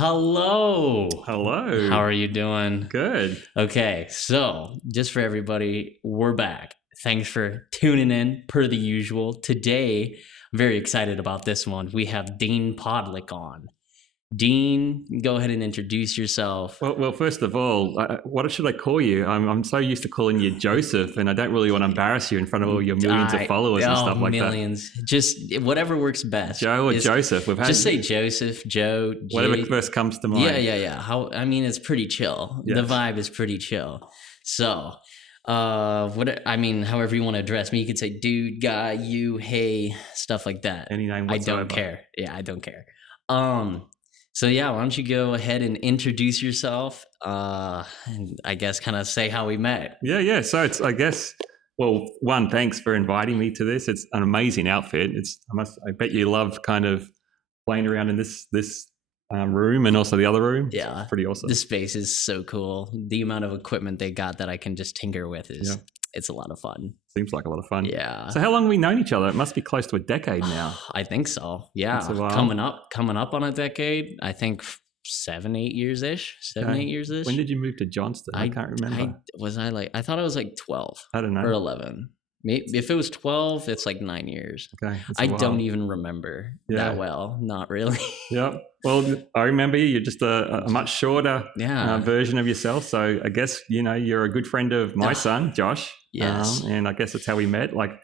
Hello. Hello. How are you doing? Good. Okay, so just for everybody, we're back. Thanks for tuning in per the usual. Today, I'm very excited about this one. We have Dean Podlich on. Dean, go ahead and introduce yourself. Well, first of all, what should I call you? I'm so used to calling you Joseph, and I don't really want to embarrass you in front of all your millions of followers and stuff like millions. Just whatever works best. Joe or Joseph? Just say Joseph, Joe, whatever first comes to mind. Yeah. It's pretty chill. Yes. The vibe is pretty chill. So, however you want to address me, you could say dude, guy, you, hey, stuff like that. Any name whatsoever. I don't care. Yeah, I don't care. So yeah, why don't you go ahead and introduce yourself, and I guess kind of say how we met. Yeah. So it's, I guess, well, one, thanks for inviting me to this. It's an amazing outfit. I bet you love kind of playing around in this room and also the other room. Yeah, it's pretty awesome. The space is so cool. The amount of equipment they got that I can just tinker with it's a lot of fun. Seems like a lot of fun. Yeah. So how long have we known each other? It must be close to a decade now. I think so. Yeah. Coming up on a decade. I think 7, 8 years ish. 8 years ish. When did you move to Johnston? I can't remember. I thought I was like 12. I don't know. Or 11. Maybe if it was 12, it's like 9 years. Okay. I don't even remember that well. Not really. Yep. Well, I remember you. You're just a much shorter version of yourself. So I guess, you're a good friend of my son, Josh. Yes. And I guess that's how we met. I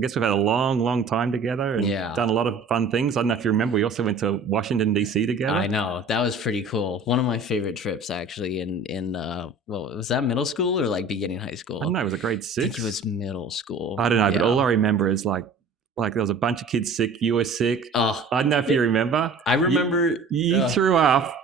guess we've had a long, long time together and done a lot of fun things. I don't know if you remember, we also went to Washington, D.C. together. I know. That was pretty cool. One of my favorite trips, actually, was that middle school or like beginning high school? I don't know. It was a grade 6. I think it was middle school. I don't know, but all I remember is like there was a bunch of kids sick. You were sick. I don't know if you remember. I remember. You threw up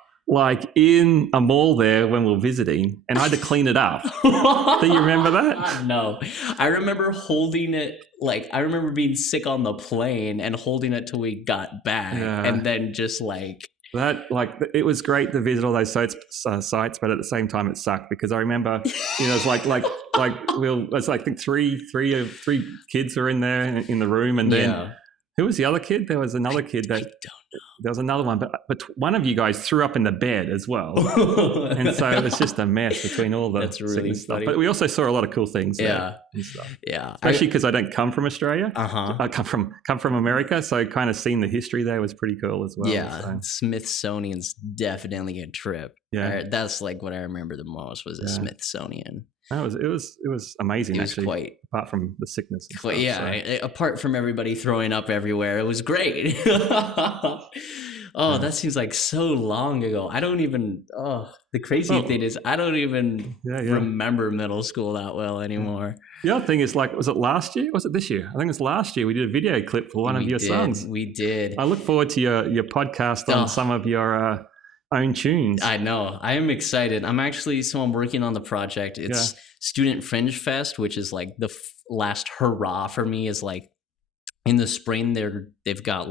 in a mall there when we were visiting, and I had to clean it up. Do you remember that? No. I remember holding it, I remember being sick on the plane and holding it till we got back, and then just that, it was great to visit all those sites, but at the same time it sucked because I remember, it's I think three kids were in there in the room, and then who was the other kid? There was another kid that. There was another one, but one of you guys threw up in the bed as well. And so it was just a mess between all the really stuff. But we also saw a lot of cool things there. Yeah. Especially because I don't come from Australia. I come from America, so kind of seeing the history there was pretty cool as well. Yeah, so. Smithsonian's definitely a trip. Yeah. That's what I remember the most was the Smithsonian. It was amazing, actually, apart from the sickness. Apart from everybody throwing up everywhere, it was great. That seems like so long ago. I don't even, the crazy thing is I don't even remember middle school that well anymore. The other thing is, was it last year? Was it this year? I think it was last year. We did a video clip for one of your songs. We did. I look forward to your podcast on some of your own tunes. I know. I am excited. I'm working on the project. It's Student Fringe Fest, which is the last hurrah for me. Is in the spring they've got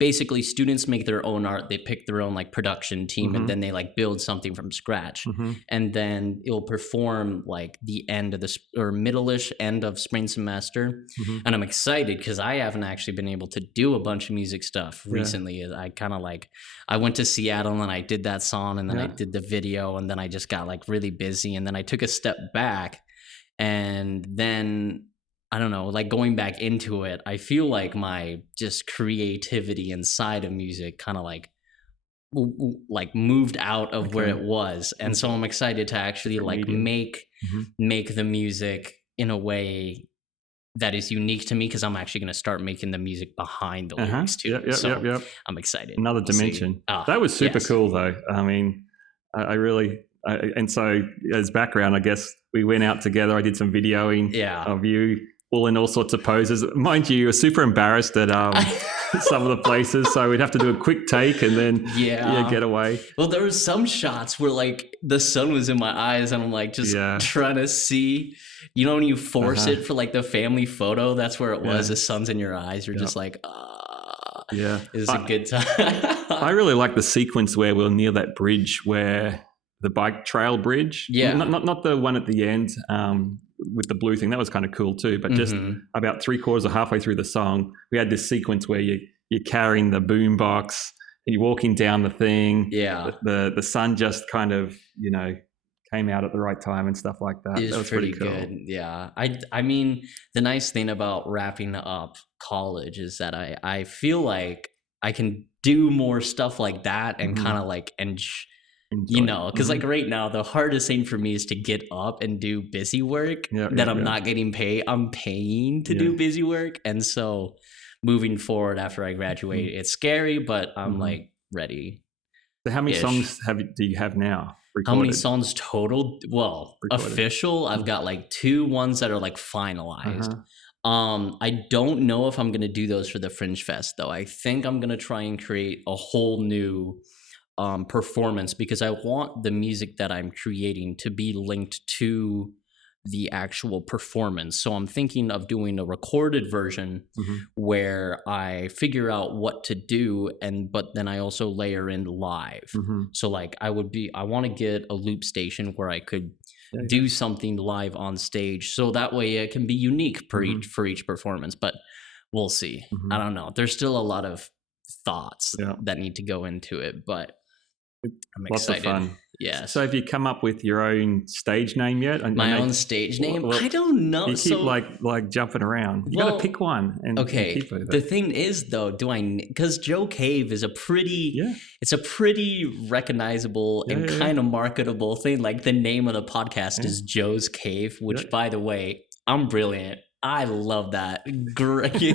basically students make their own art. They pick their own production team, and then they build something from scratch, and then it'll perform the end of or middle-ish end of spring semester. And I'm excited because I haven't actually been able to do a bunch of music stuff recently. I kind of I went to Seattle and I did that song, and then I did the video, and then I just got really busy, and then I took a step back, and then I don't know, going back into it, I feel my just creativity inside of music kind of moved out of where it was. And so I'm excited to actually make the music in a way that is unique to me, because I'm actually going to start making the music behind the lyrics too. I'm excited. Another dimension. That was super cool though. I mean, I really, and so as background, I guess we went out together. I did some videoing of you. All in all sorts of poses. Mind you were super embarrassed at some of the places, so we'd have to do a quick take and then get away. Well, there were some shots where the sun was in my eyes, and I'm just trying to see. When you force it for the family photo, that's where it was. The sun's in your eyes. You're just it's a good time. I really like the sequence where we're near that bridge, where the bike trail bridge. Yeah, not the one at the end. With the blue thing, that was kind of cool too, but just about 3/4 or halfway through the song, we had this sequence where you're carrying the boom box you're walking down the thing. Yeah. The sun just kind of, you know, came out at the right time and stuff like that. It That was was pretty pretty cool. good. Yeah. I mean, the nice thing about wrapping up college is that I feel like I can do more stuff like that and kind of like you know, because like right now the hardest thing for me is to get up and do busy work that I'm not getting paid. I'm paying to do busy work, and so moving forward after I graduate, it's scary, but I'm like ready. So how many songs do you have now? Recorded? How many songs total? Well, recorded. Official, I've got like 2 ones that are like finalized. I don't know if I'm gonna do those for the Fringe Fest though. I think I'm gonna try and create a whole new performance, because I want the music that I'm creating to be linked to the actual performance. So I'm thinking of doing a recorded version where I figure out what to do, but then I also layer in live. So like I want to get a loop station where I could do something live on stage, so that way it can be unique for each performance. But we'll see. I don't know. There's still a lot of thoughts that need to go into it, but I'm excited. Lots of fun. Yeah. So have you come up with your own stage name yet? My own stage name? Well, I don't know. You keep like jumping around. You got to pick one. And keep with it. The thing is though, because Joe Cave is it's a pretty recognizable and kind of marketable thing. Like the name of the podcast is Joe's Cave, which by the way, I'm brilliant. I love that. Great. You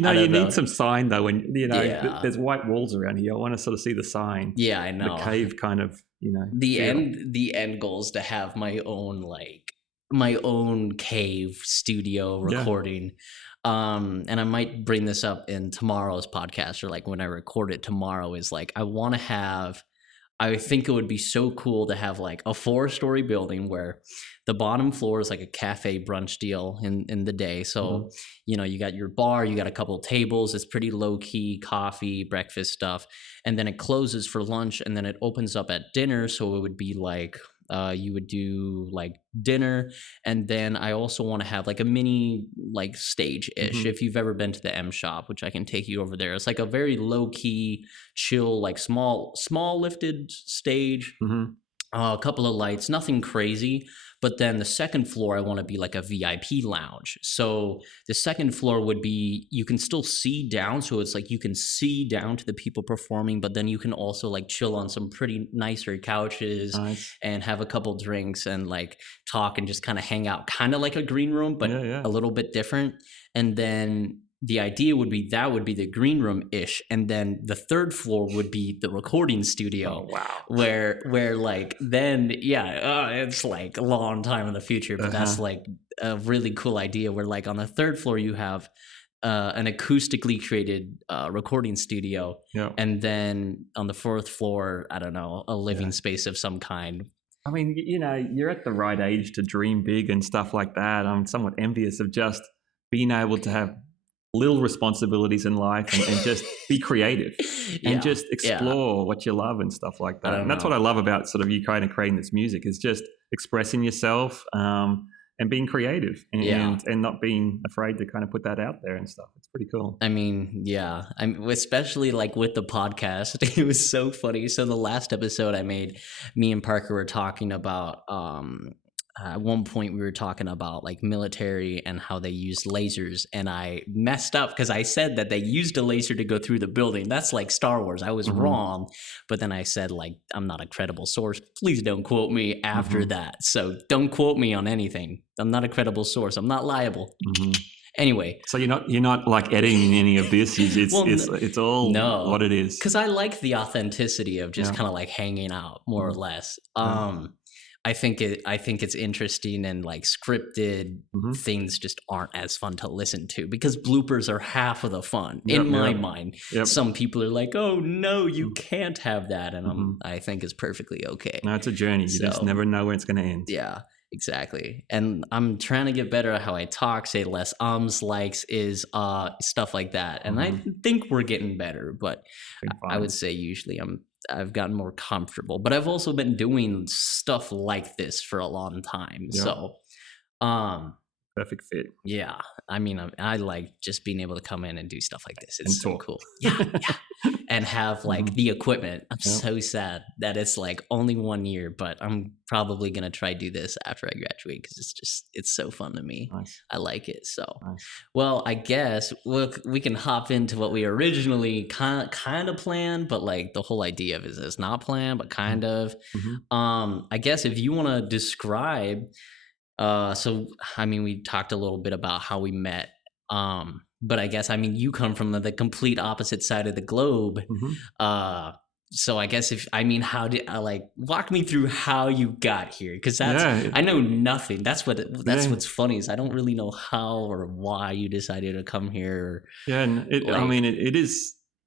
need some sign though. When there's white walls around here, I want to sort of see the sign. Yeah, I know. The cave kind of, the end goal is to have my own cave studio recording. And I might bring this up in tomorrow's podcast, or like when I record it tomorrow, is like I think it would be so cool to have like a 4-story building where the bottom floor is like a cafe brunch deal in the day. So, you got your bar, you got a couple of tables. It's pretty low key coffee, breakfast stuff. And then it closes for lunch, and then it opens up at dinner. So it would be like, you would do like dinner, and then I also want to have like a mini like stage-ish. If you've ever been to the M Shop, which I can take you over there, it's like a very low-key, chill, like small lifted stage, a couple of lights, nothing crazy. But then the second floor, I want to be like a VIP lounge. So the second floor would be, you can still see down. So it's like you can see down to the people performing, but then you can also like chill on some pretty nicer couches and have a couple drinks and like talk and just kind of hang out, kind of like a green room, but a little bit different. And then the idea would be that would be the green room-ish, and then the third floor would be the recording studio. Oh, wow. Where like then it's like a long time in the future, but that's like a really cool idea where like on the third floor you have an acoustically created recording studio, and then on the fourth floor, I don't know, a living space of some kind. I mean, you're at the right age to dream big and stuff like that. I'm somewhat envious of just being able to have little responsibilities in life and just be creative and just explore what you love and stuff like that. And that's what I love about sort of you kind of creating this music, is just expressing yourself and being creative and not being afraid to kind of put that out there and stuff. It's pretty cool. I mean, especially like with the podcast, it was so funny. So the last episode I made, me and Parker were talking about at one point we were talking about like military and how they used lasers, and I messed up because I said that they used a laser to go through the building. That's like Star Wars. I was wrong, but then I said like, I'm not a credible source. Please don't quote me after that. So don't quote me on anything. I'm not a credible source. I'm not liable. Anyway, so you're not like editing any of this. It's all what it is. Because I like the authenticity of just kind of like hanging out more or less. I think it's interesting, and like scripted things just aren't as fun to listen to, because bloopers are half of the fun in my mind. Some people are like, oh no, you can't have that, and I think it's perfectly okay. No, it's a journey. You just never know when it's going to end. Yeah, exactly. And I'm trying to get better at how I talk, say less ums, likes, is, stuff like that. And I think we're getting better, but I would say usually I've gotten more comfortable, but I've also been doing stuff like this for a long time. So, perfect fit. Yeah. I mean, I like just being able to come in and do stuff like this. It's And so talk. cool. Yeah. And have like the equipment. I'm Yeah. so sad that it's like only 1 year, but I'm probably going to try do this after I graduate because it's so fun to me. Nice. I like it. So, Nice. well, I guess we can hop into what we originally kind of planned, but like the whole idea of it is not planned, but kind of. I guess if you want to describe, so I mean, we talked a little bit about how we met. But I guess, I mean, you come from the complete opposite side of the globe. So I guess how did walk me through how you got here? Because I know nothing. That's what's funny is I don't really know how or why you decided to come here. Yeah, and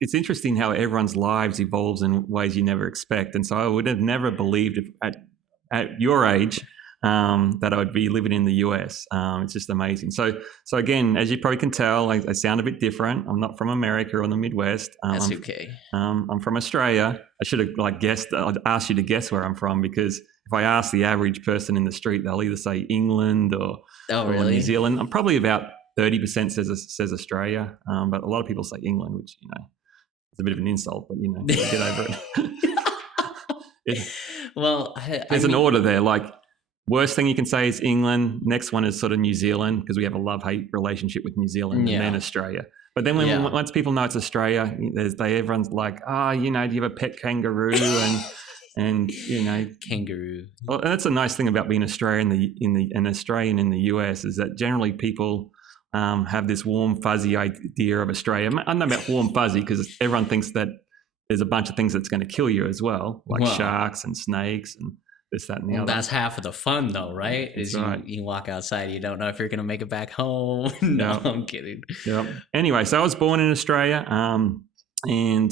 it's interesting how everyone's lives evolves in ways you never expect. And so I would have never believed at your age that I would be living in the US. It's just amazing. So again, as you probably can tell, I sound a bit different. I'm not from America or the Midwest. That's okay. I'm from Australia. I should have I'd asked you to guess where I'm from, because if I ask the average person in the street, they'll either say England or New Zealand. I'm probably about 30% says Australia, but a lot of people say England, which it's a bit of an insult, but get over it. Well, there's an order there. Like, worst thing you can say is England. Next one is sort of New Zealand, because we have a love-hate relationship with New Zealand, and then Australia. But then once people know it's Australia, everyone's like, do you have a pet kangaroo? And kangaroo. Well, and that's a nice thing about being Australian an Australian in the US, is that generally people have this warm, fuzzy idea of Australia. I don't know about warm, fuzzy, because everyone thinks that there's a bunch of things that's going to kill you as well, like sharks and snakes and this, that, and the other. That's half of the fun, though, right? That's right. You walk outside, you don't know if you're going to make it back home. No, I'm kidding. Yep. Anyway, so I was born in Australia and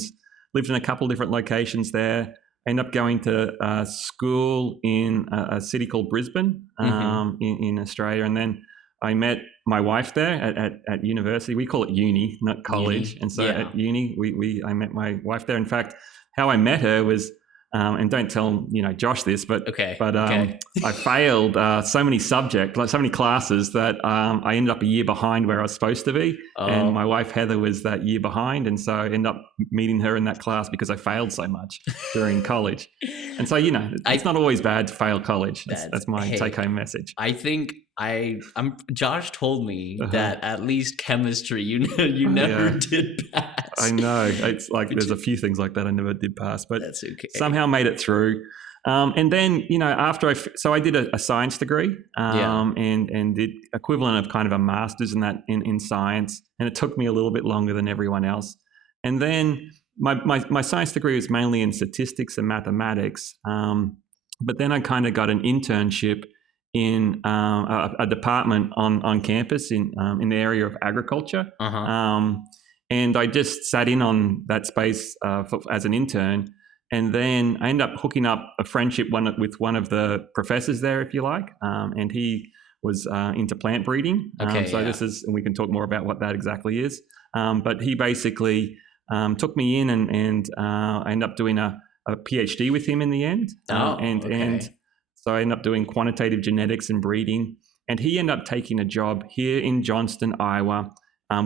lived in a couple of different locations there. I ended up going to school in a city called Brisbane in Australia, and then I met my wife there at university. We call it uni, not college. And so at uni, I met my wife there. In fact, how I met her was, and don't tell Josh this, but I failed so many subjects, so many classes, that I ended up a year behind where I was supposed to be. And my wife Heather was that year behind, and so I ended up meeting her in that class because I failed so much during college. And so it's not always bad to fail college. That's my take-home message. I think Josh told me that at least chemistry you never did pass. I know. It's like there's a few things like that I never did pass, but that's okay. Somehow made it through. And then after I did a science degree and did equivalent of kind of a master's in science, and it took me a little bit longer than everyone else. And then my science degree was mainly in statistics and mathematics, but then I kind of got an internship in a department on campus in the area of agriculture. And I just sat in on that space as an intern. And then I ended up hooking up a friendship with one of the professors there, if you like. And he was into plant breeding. This is, and we can talk more about what that exactly is. But he basically took me in and I ended up doing a PhD with him in the end. And so I ended up doing quantitative genetics and breeding, and he ended up taking a job here in Johnston, Iowa,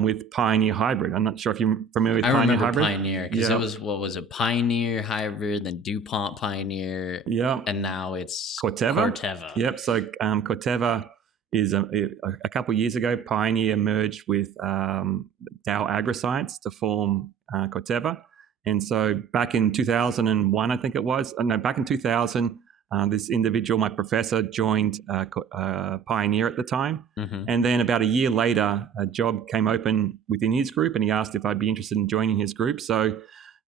with Pioneer Hybrid. I'm not sure if you're familiar with Pioneer Hybrid. Pioneer, because it was, what was it, Pioneer Hybrid, then DuPont Pioneer, and now it's Corteva. Yep. So Corteva is a couple of years ago, Pioneer merged with Dow Agriscience to form Corteva, and so back in 2001, I think it was. Back in 2000. This individual, my professor, joined Pioneer at the time. And then about a year later, a job came open within his group, and he asked if I'd be interested in joining his group. So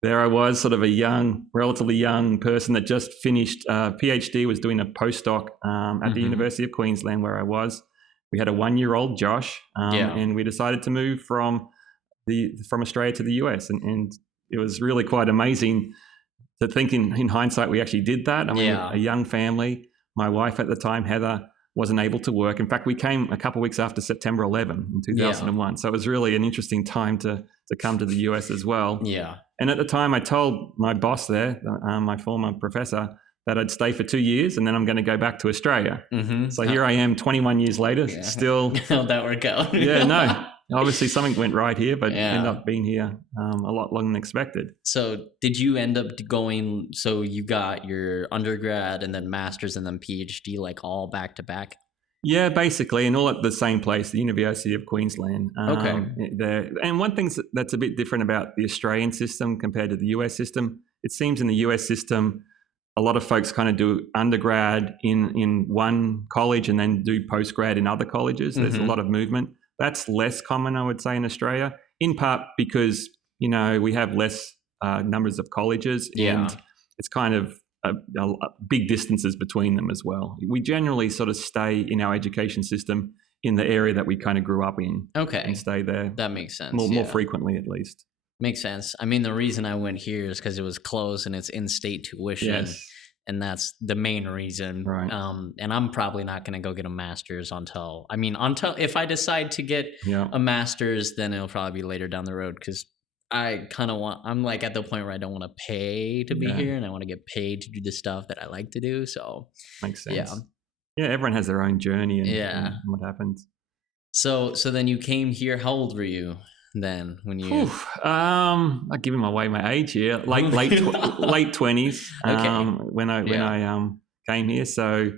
there I was, sort of a relatively young person that just finished a PhD, was doing a postdoc at the University of Queensland where I was. We had a 1-year-old, Josh, and we decided to move from Australia to the US. And it was really quite amazing to think in hindsight we actually did that. I mean, a young family. My wife at the time, Heather, wasn't able to work. In fact, we came a couple of weeks after September 11 in 2001. So it was really an interesting time to come to the US as well. And at the time I told my boss there, my former professor, that I'd stay for 2 years and then I'm going to go back to Australia. Mm-hmm. So here I am 21 years later, still. How'd that work out? Yeah, no. Obviously something went right here, but ended up being here a lot longer than expected. So did you end up going, so you got your undergrad and then master's and then PhD like all back to back? Yeah, basically, and all at the same place, the University of Queensland. There. And one thing that's a bit different about the Australian system compared to the US system, it seems in the US system, a lot of folks kind of do undergrad in one college and then do postgrad in other colleges. There's a lot of movement. That's less common, I would say, in Australia, in part because, you know, we have less numbers of colleges and it's kind of big distances between them as well. We generally sort of stay in our education system in the area that we kind of grew up in. Okay. And stay there. That makes sense. More frequently, at least. Makes sense. I mean, the reason I went here is because it was close and it's in-state tuition. Yes. And that's the main reason. Right. And I'm probably not going to go get a master's until if I decide to get a master's, then it'll probably be later down the road because I kind of I'm like at the point where I don't want to pay to be here and I want to get paid to do the stuff that I like to do. So makes sense. Yeah, everyone has their own journey and what happens. So then you came here. How old were you then when you? I'm giving away my age here. Late 20s. When I came here. So,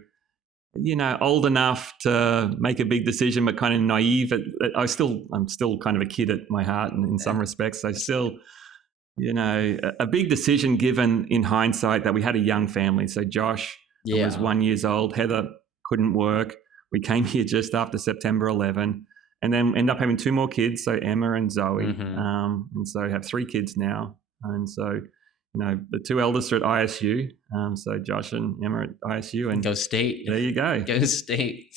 you know, old enough to make a big decision, but kind of naive. I'm still kind of a kid at my heart, and in some respects, so still, you know, a big decision given in hindsight that we had a young family. So Josh was 1 year old. Heather couldn't work. We came here just after September 11, and then end up having 2 more kids. So Emma and Zoe, and so I have 3 kids now, and so. You know, the 2 eldest are at ISU, so Josh and Emma at ISU. And go State. There you go. Go State.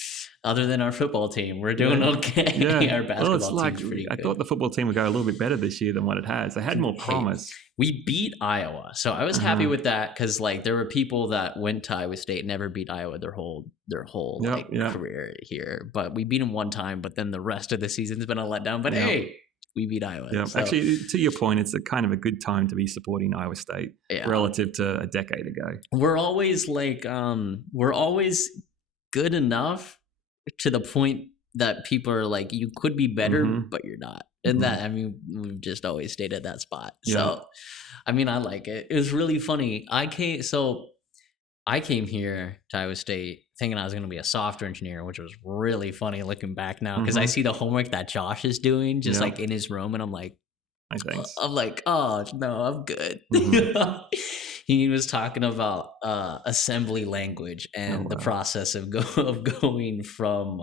Other than our football team, we're doing okay. Yeah. Our basketball team's pretty good. I thought the football team would go a little bit better this year than what it has. They had more promise. We beat Iowa, so I was happy with that because like there were people that went to Iowa State never beat Iowa their whole career here, but we beat them one time. But then the rest of the season's been a letdown. But hey. We beat Iowa. Yeah, so. Actually, to your point, it's a kind of a good time to be supporting Iowa State relative to a decade ago. We're always like, we're always good enough to the point that people are like, you could be better, but you're not. And that, I mean, we've just always stayed at that spot. So, I mean, I like it. It was really funny. I came here to Iowa State thinking I was going to be a software engineer, which was really funny looking back now because I see the homework that Josh is doing just like in his room, and I'm like, oh no, I'm good. He was talking about assembly language and the process of going from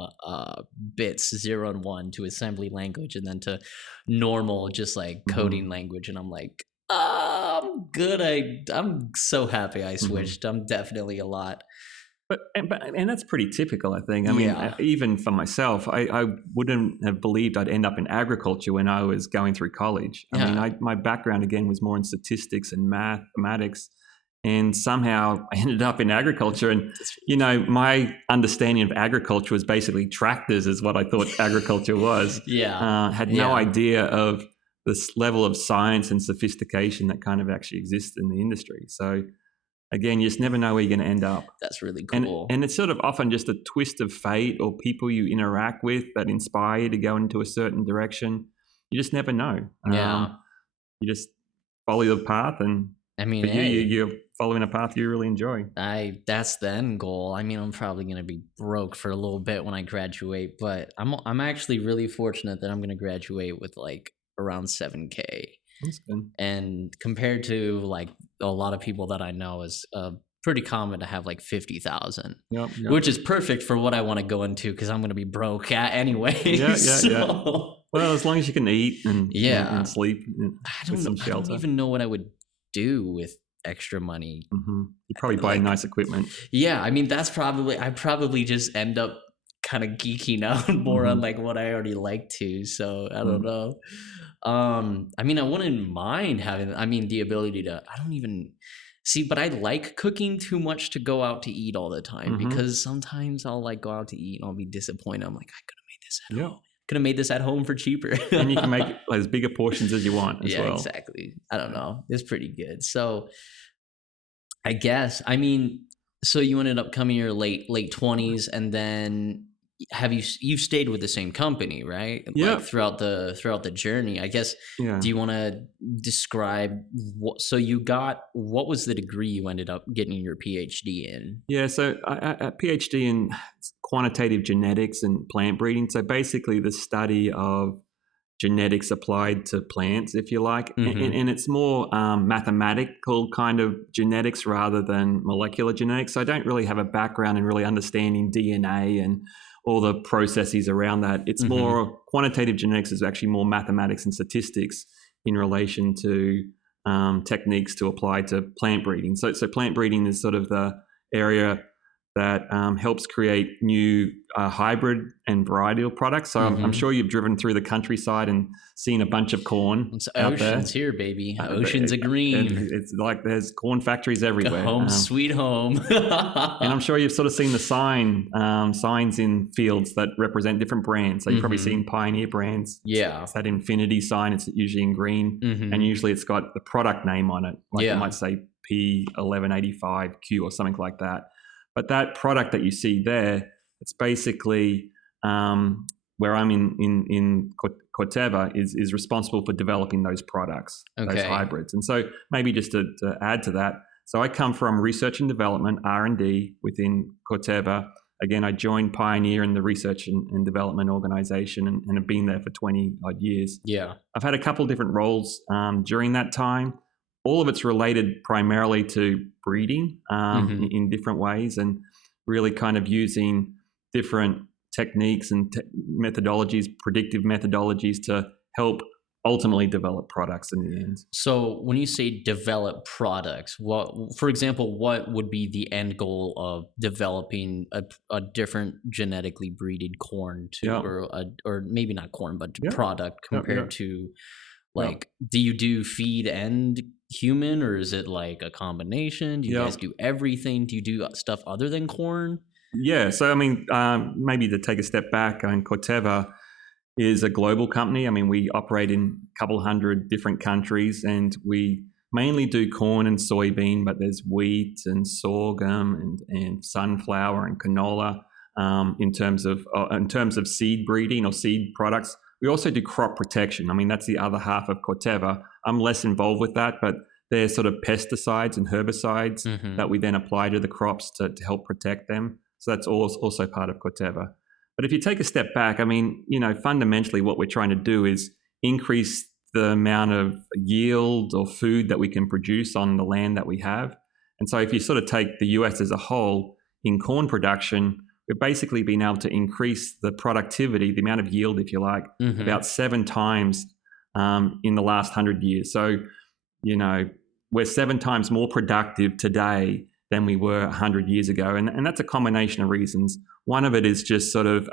bits 0 and 1 to assembly language and then to normal just like coding language, and I'm like, I'm good. I'm so happy I switched. I'm definitely a lot. But that's pretty typical, I think. I mean, even for myself, I wouldn't have believed I'd end up in agriculture when I was going through college. I mean, my background, again, was more in statistics and mathematics. And somehow I ended up in agriculture. And, you know, my understanding of agriculture was basically tractors is what I thought agriculture was. Had no idea of this level of science and sophistication that kind of actually exists in the industry. So, again, you just never know where you're going to end up. That's really cool. And it's sort of often just a twist of fate or people you interact with that inspire you to go into a certain direction. You just never know. You just follow the path, and I mean, you're following a path you really enjoy. That's the end goal. I mean, I'm probably going to be broke for a little bit when I graduate, but I'm actually really fortunate that I'm going to graduate with like around $7,000. That's good. And compared to like a lot of people that I know, is pretty common to have like 50,000, which is perfect for what I want to go into because I'm going to be broke anyway. Well, as long as you can eat and sleep with some shelter. I don't even know what I would do with extra money. You probably buy nice equipment. Yeah, I mean, I probably just end up kind of geeking out more on like what I already like to. So I don't know. I mean, I wouldn't mind having, the ability to, I don't even see, but I like cooking too much to go out to eat all the time because sometimes I'll like go out to eat and I'll be disappointed. I'm like, I could have made this at home. Could have made this at home for cheaper. And you can make as bigger portions as you want as well. Yeah, exactly. I don't know. It's pretty good. So I guess. I mean, so you ended up coming your late 20s, and then you've stayed with the same company, right? Like Yeah, throughout the journey. I guess, yeah. do you want to describe what was the degree you ended up getting your PhD in? Yeah, so a PhD in quantitative genetics and plant breeding. So basically, the study of genetics applied to plants, if you like, Mhm. and it's more mathematical kind of genetics rather than molecular genetics. So I don't really have a background in really understanding DNA and all the processes around that. It's Mhm. more quantitative genetics is actually more mathematics and statistics in relation to techniques to apply to plant breeding. So plant breeding is sort of the area that helps create new hybrid and varietal products. So I'm Mhm. sure you've driven through the countryside and seen a bunch of corn It's out oceans there. here, baby. Uh, Oceans of green. it's like there's corn factories everywhere. Home sweet home. And I'm sure you've sort of seen the signs in fields that represent different brands. So you've probably seen Mhm. Pioneer brands. Yeah. It's that infinity sign. It's usually in green, and Mhm. usually it's got the product name on it. Like it Yeah. might say P1185Q or something like that. But that product that you see there, it's basically where I'm in Corteva is responsible for developing those products, those Okay. hybrids. And so maybe just to add to that, so I come from research and development, R&D within Corteva. Again, I joined Pioneer in the research and development organization and have been there for 20 odd years. Yeah. I've had a couple of different roles during that time. All of it's related primarily to breeding Mhm. in different ways and really kind of using different techniques and methodologies, predictive methodologies to help ultimately develop products in the end. So when you say develop products, for example, what would be the end goal of developing a different genetically breeded corn to, Yeah, or maybe not corn, but yeah, product yeah, yeah, compared to, yeah, like, do you do feed and human, or is it like a combination? Do you yeah. guys do everything? Do you do stuff other than corn? Yeah, so I mean, maybe to take a step back, I mean, Corteva is a global company. I mean, we operate in a couple hundred different countries, and we mainly do corn and soybean, but there's wheat and sorghum and sunflower and canola in terms of seed breeding or seed products. We also do crop protection. I mean, that's the other half of Corteva. I'm less involved with that, but they're sort of pesticides and herbicides that Mm-hmm. we then apply to the crops to help protect them. So that's also part of Corteva. But if you take a step back, I mean, fundamentally what we're trying to do is increase the amount of yield or food that we can produce on the land that we have. And so if you sort of take the US as a whole in corn production, we've basically been able to increase the productivity, the amount of yield, if you like, Mm-hmm. about 7 times in the last 100 years. So, you know, we're 7 times more productive today than we were 100 years ago. And that's a combination of reasons. One of it is just sort of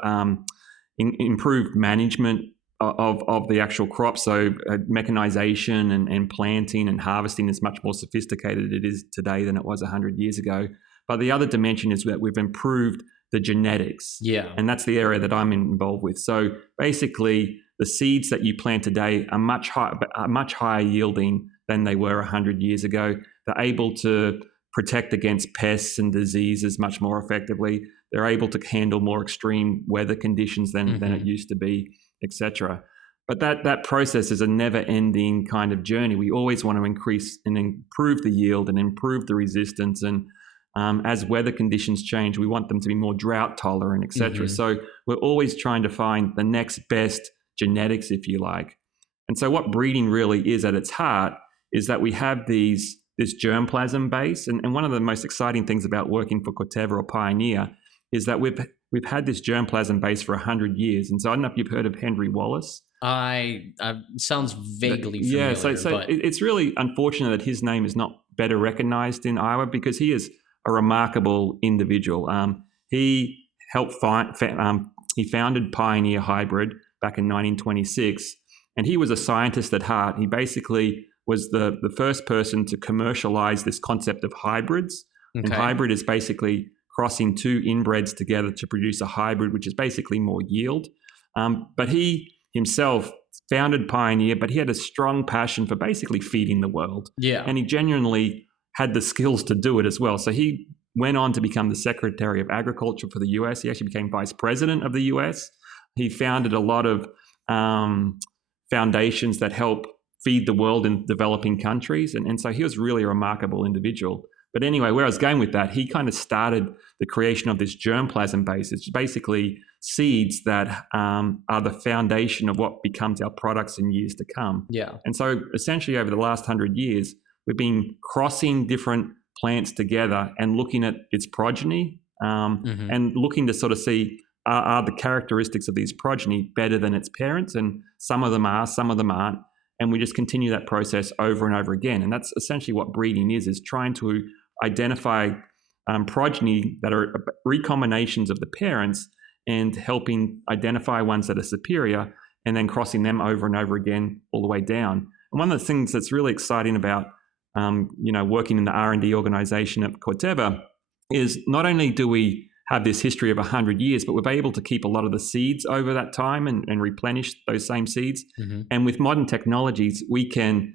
improved management of the actual crop. So mechanization and planting and harvesting is much more sophisticated it is today than it was 100 years ago. But the other dimension is that we've improved the genetics. Yeah. And that's the area that I'm involved with. So basically, the seeds that you plant today are much higher yielding than they were 100 years ago. They're able to protect against pests and diseases much more effectively. They're able to handle more extreme weather conditions than it Mm-hmm. used to be, etc. But that process is a never-ending kind of journey. We always want to increase and improve the yield and improve the resistance. And as weather conditions change, we want them to be more drought tolerant, etc. Mm-hmm. So we're always trying to find the next best genetics, if you like. And so what breeding really is at its heart is that we have this germplasm base. And one of the most exciting things about working for Corteva or Pioneer is that we've had this germplasm base for 100 years. And so I don't know if you've heard of Henry Wallace. I sounds vaguely Yeah, so familiar, so but it's really unfortunate that his name is not better recognized in Iowa because he is a remarkable individual. He helped he founded Pioneer Hybrid back in 1926, and he was a scientist at heart. He basically was the first person to commercialize this concept of hybrids. And okay. hybrid is basically crossing two inbreds together to produce a hybrid, which is basically more yield. But he himself founded Pioneer, but he had a strong passion for basically feeding the world. Yeah. And he genuinely had the skills to do it as well. So he went on to become the Secretary of Agriculture for the US. He actually became Vice President of the US. He founded a lot of foundations that help feed the world in developing countries. And so he was really a remarkable individual. But anyway, where I was going with that, he kind of started the creation of this germplasm base. It's basically seeds that are the foundation of what becomes our products in years to come. Yeah. And so essentially over the last 100 years, we've been crossing different plants together and looking at its progeny and looking to sort of see are the characteristics of these progeny better than its parents? And some of them are, some of them aren't. And we just continue that process over and over again. And that's essentially what breeding is trying to identify progeny that are recombinations of the parents and helping identify ones that are superior and then crossing them over and over again all the way down. And one of the things that's really exciting about working in the R&D organization at Corteva is not only do we have this history of 100 years, but we're able to keep a lot of the seeds over that time and replenish those same seeds. And with modern technologies, we can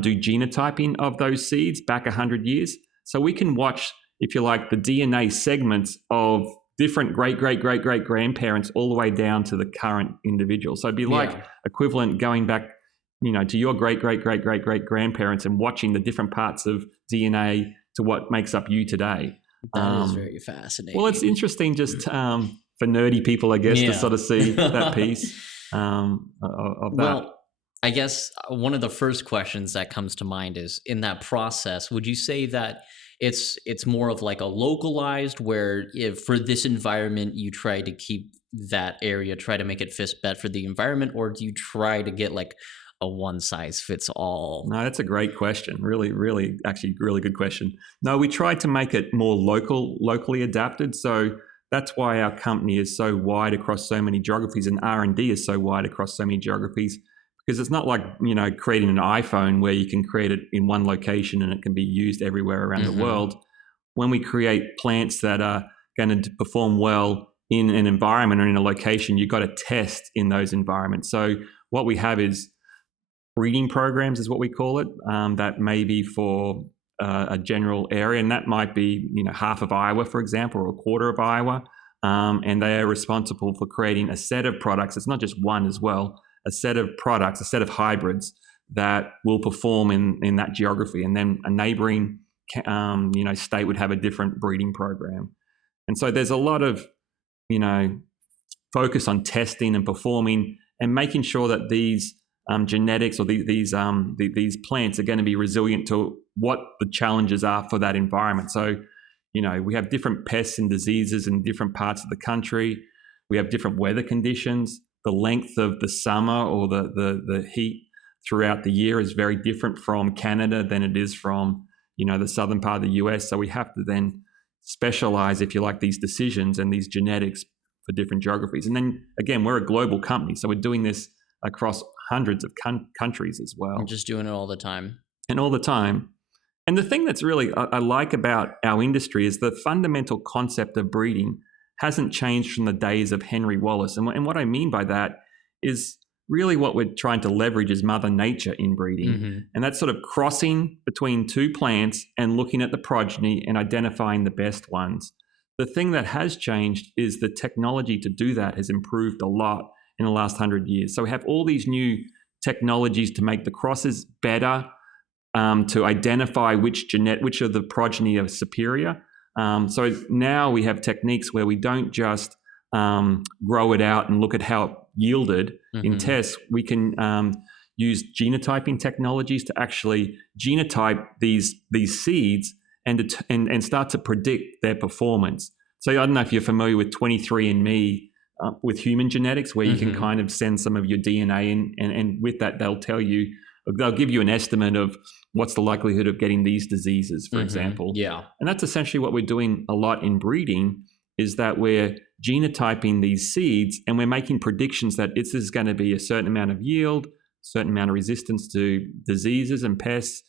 do genotyping of those seeds back 100 years. So we can watch, if you like, the DNA segments of different great-great-great-great-grandparents all the way down to the current individual. So it'd be like equivalent going back, to your great-great-great-great-great-grandparents and watching the different parts of DNA to what makes up you today. That is very fascinating. Well, it's interesting just for nerdy people, I guess, to sort of see that piece of that. Well, I guess one of the first questions that comes to mind is, in that process, would you say that it's more of like a localized, where if for this environment you try to keep that area, try to make it fit better for the environment, or do you try to get like a one size fits all? No, that's a great question. Really good question. No, we try to make it more locally adapted. So that's why our company is so wide across so many geographies, and R&D is so wide across so many geographies, because it's not like, creating an iPhone where you can create it in one location and it can be used everywhere around the world. When we create plants that are going to perform well in an environment or in a location, you've got to test in those environments. So what we have is breeding programs, is what we call it, that may be for a general area, and that might be half of Iowa, for example, or a quarter of Iowa, and they are responsible for creating a set of products. It's not just one as well, a set of products, a set of hybrids that will perform in that geography, and then a neighboring state would have a different breeding program. And so there's a lot of focus on testing and performing and making sure that these genetics or these plants are going to be resilient to what the challenges are for that environment. So, we have different pests and diseases in different parts of the country. We have different weather conditions. The length of the summer or the heat throughout the year is very different from Canada than it is from, the southern part of the US. So we have to then specialize, if you like, these decisions and these genetics for different geographies. And then again, we're a global company, so we're doing this across hundreds of countries as well. And just doing it all the time. And all the time. And the thing that's really I like about our industry is the fundamental concept of breeding hasn't changed from the days of Henry Wallace. And what I mean by that is really what we're trying to leverage is Mother Nature in breeding. And that's sort of crossing between two plants and looking at the progeny and identifying the best ones. The thing that has changed is the technology to do that has improved a lot in the last 100 years. So we have all these new technologies to make the crosses better, to identify which of the progeny are superior. So now we have techniques where we don't just grow it out and look at how it yielded in tests. We can use genotyping technologies to actually genotype these seeds and start to predict their performance. So I don't know if you're familiar with 23andMe with human genetics, where you can kind of send some of your DNA in, and with that they'll give you an estimate of what's the likelihood of getting these diseases, for example. Yeah. And that's essentially what we're doing a lot in breeding, is that we're genotyping these seeds and we're making predictions that this is going to be a certain amount of yield, certain amount of resistance to diseases and pests,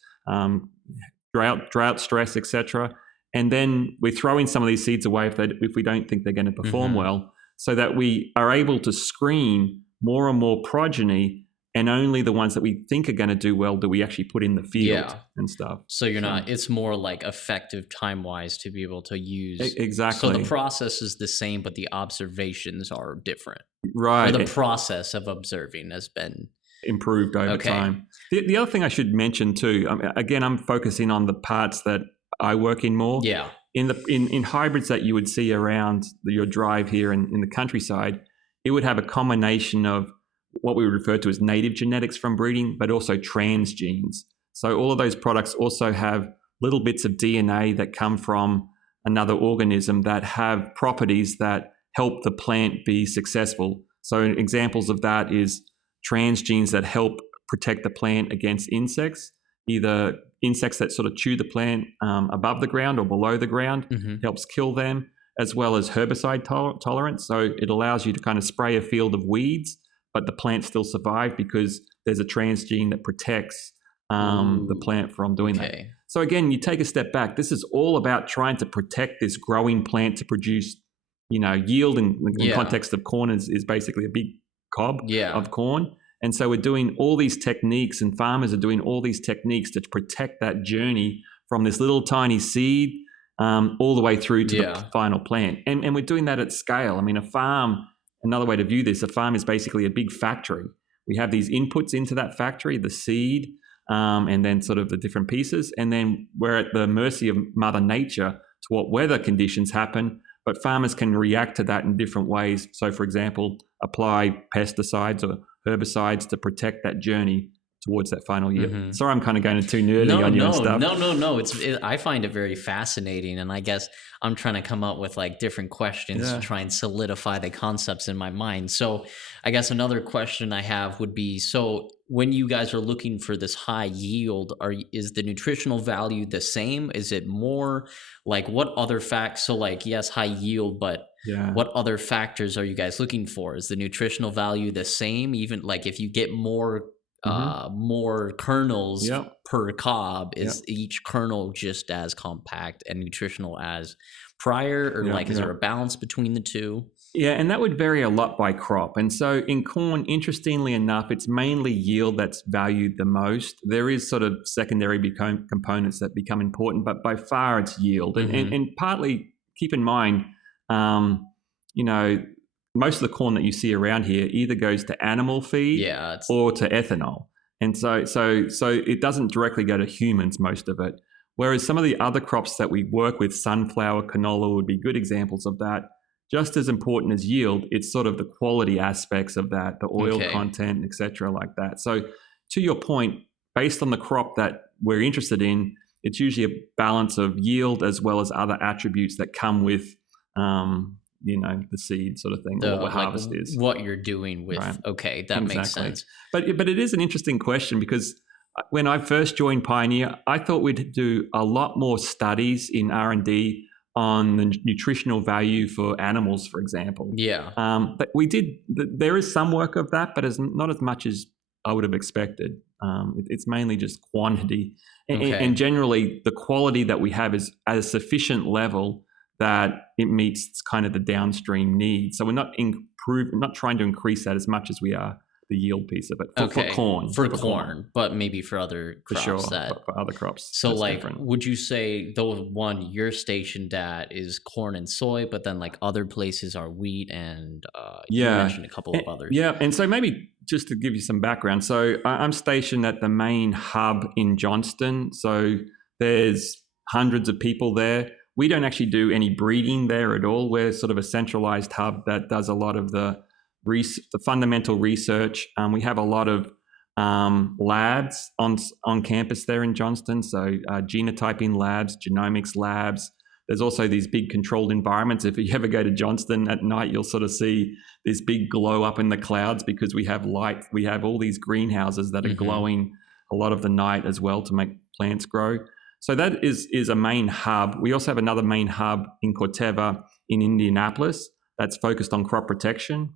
drought stress, etc. And then we're throwing some of these seeds away if we don't think they're going to perform well, so that we are able to screen more and more progeny and only the ones that we think are going to do well do we actually put in the field and stuff. So you're not, it's more like effective time-wise to be able to use. Exactly. So the process is the same, but the observations are different. Right. Or the process of observing has been improved over time. The other thing I should mention too, again, I'm focusing on the parts that I work in more. Yeah. In hybrids that you would see around your drive here in the countryside, it would have a combination of what we would refer to as native genetics from breeding, but also transgenes. So all of those products also have little bits of DNA that come from another organism that have properties that help the plant be successful. So examples of that is transgenes that help protect the plant against insects, either insects that sort of chew the plant above the ground or below the ground, helps kill them, as well as herbicide tolerance. So it allows you to kind of spray a field of weeds, but the plants still survive because there's a transgene that protects the plant from doing that. So again, you take a step back. This is all about trying to protect this growing plant to produce, yield in the context of corn is basically a big cob of corn. And so we're doing all these techniques, and farmers are doing all these techniques to protect that journey from this little tiny seed all the way through to the final plant. And we're doing that at scale. I mean, a farm, another way to view this, a farm is basically a big factory. We have these inputs into that factory, the seed, and then sort of the different pieces. And then we're at the mercy of Mother Nature to what weather conditions happen, but farmers can react to that in different ways. So, for example, apply pesticides or herbicides to protect that journey towards that final year. Sorry, I'm kind of going too nerdy on you and stuff. No. I find it very fascinating, and I guess I'm trying to come up with like different questions to try and solidify the concepts in my mind. So I guess another question I have would be, so when you guys are looking for this high yield, is the nutritional value the same? Is it more? Like what other facts? So like, yes, high yield, but what other factors are you guys looking for? Is the nutritional value the same? Even like if you get more kernels per cob, is each kernel just as compact and nutritional as prior, or is there a balance between the two? Yeah, and that would vary a lot by crop. And so in corn, interestingly enough, it's mainly yield that's valued the most. There is sort of secondary components that become important, but by far it's yield. And partly keep in mind, most of the corn that you see around here either goes to animal feed or to ethanol. And so it doesn't directly go to humans, most of it. Whereas some of the other crops that we work with, sunflower, canola would be good examples of that. Just as important as yield, it's sort of the quality aspects of that, the oil content, et cetera, like that. So to your point, based on the crop that we're interested in, it's usually a balance of yield as well as other attributes that come with the seed sort of thing, or what the harvest is. What you're doing with, that makes sense. But it is an interesting question, because when I first joined Pioneer, I thought we'd do a lot more studies in R&D on the nutritional value for animals, for example. But we did, there is some work of that, but it's not as much as I would have expected. It's mainly just quantity. And generally, the quality that we have is at a sufficient level that it meets kind of the downstream needs. So we're not trying to increase that as much as we are the yield piece of it for corn. For corn, but maybe for other crops. For sure, for other crops. So would you say the one you're stationed at is corn and soy, but then like other places are wheat and you mentioned a couple of others. Yeah, and so maybe just to give you some background. So I'm stationed at the main hub in Johnston. So there's hundreds of people there. We don't actually do any breeding there at all. We're sort of a centralized hub that does a lot of the fundamental research. We have a lot of labs on campus there in Johnston. So genotyping labs, genomics labs. There's also these big controlled environments. If you ever go to Johnston at night, you'll sort of see this big glow up in the clouds because we have light. We have all these greenhouses that are glowing a lot of the night as well to make plants grow. So that is a main hub. We also have another main hub in Corteva in Indianapolis that's focused on crop protection.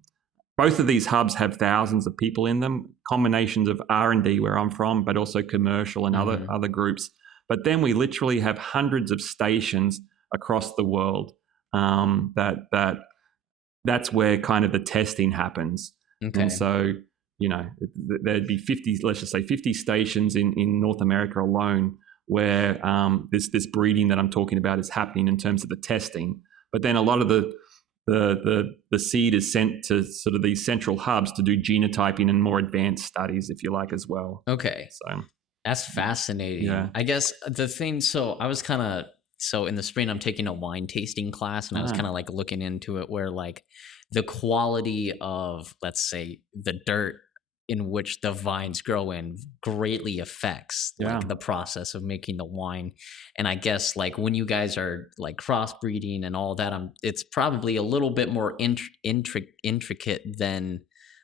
Both of these hubs have thousands of people in them, combinations of R&D where I'm from, but also commercial and other groups. But then we literally have hundreds of stations across the world that's where kind of the testing happens. And so, there'd be 50, let's just say 50 stations in North America alone where this breeding that I'm talking about is happening in terms of the testing. But then a lot of the seed is sent to sort of these central hubs to do genotyping and more advanced studies, if you like, as well. Okay. So that's fascinating. Yeah. I guess the thing, so in the spring I'm taking a wine tasting class, and I was kind of like looking into it, where like the quality of, let's say, the dirt in which the vines grow in greatly affects like the process of making the wine. And I guess like when you guys are like crossbreeding and all that, it's probably a little bit more intricate than,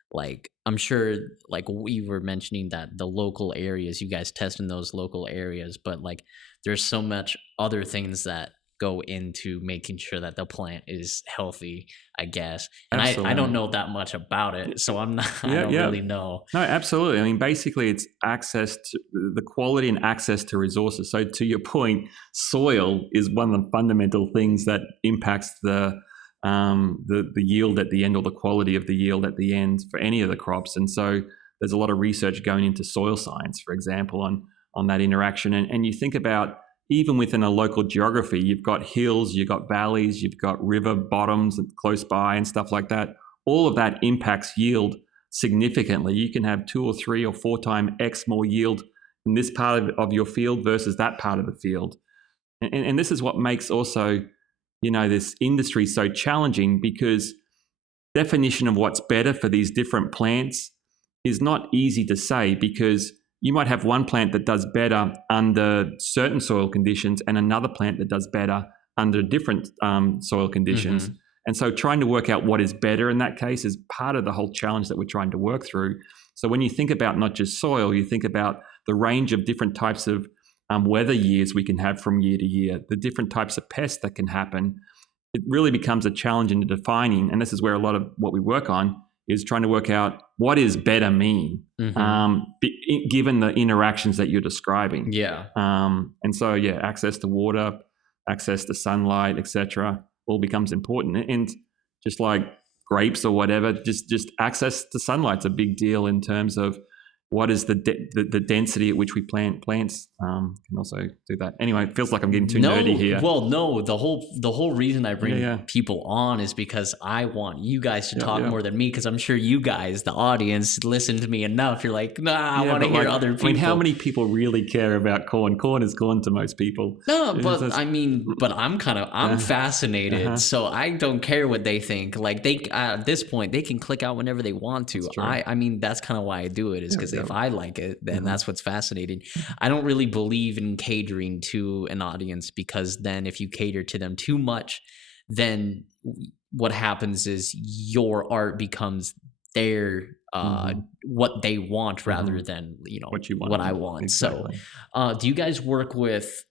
like, I'm sure, like we were mentioning that the local areas, you guys test in those local areas, but like there's so much other things that go into making sure that the plant is healthy, I guess. And I don't know that much about it, so I don't really know. No, absolutely. I mean, basically it's access to the quality and access to resources. So to your point, soil is one of the fundamental things that impacts the yield at the end, or the quality of the yield at the end for any of the crops. And so there's a lot of research going into soil science, for example, on that interaction. And you think about, even within a local geography, you've got hills, you've got valleys, you've got river bottoms close by and stuff like that. All of that impacts yield significantly. You can have 2 or 3 or 4 times X more yield in this part of your field versus that part of the field. And this is what makes also, this industry so challenging, because definition of what's better for these different plants is not easy to say, because you might have one plant that does better under certain soil conditions and another plant that does better under different soil conditions. Mm-hmm. And so trying to work out what is better in that case is part of the whole challenge that we're trying to work through. So when you think about not just soil, you think about the range of different types of weather years we can have from year to year, the different types of pests that can happen. It really becomes a challenge in defining, and this is where a lot of what we work on is trying to work out what does better mean, given the interactions that you're describing. Yeah. And so, access to water, access to sunlight, etc., all becomes important. And just like grapes or whatever, just access to sunlight's a big deal in terms of what is the density at which we plant plants. Can also do that. Anyway, it feels like I'm getting too nerdy here. Well, no, the whole reason I bring people on is because I want you guys to talk more than me, because I'm sure you guys, the audience, listen to me enough. You're like, I want to hear other people. I mean, how many people really care about corn? Corn is corn to most people. No, but I mean, but I'm fascinated, so I don't care what they think. Like at this point, they can click out whenever they want to. I mean, that's kind of why I do it, is because if I like it, then that's what's fascinating. I don't really believe in catering to an audience, because then if you cater to them too much, then what happens is your art becomes their what they want rather than what I want. Exactly. So do you guys work with,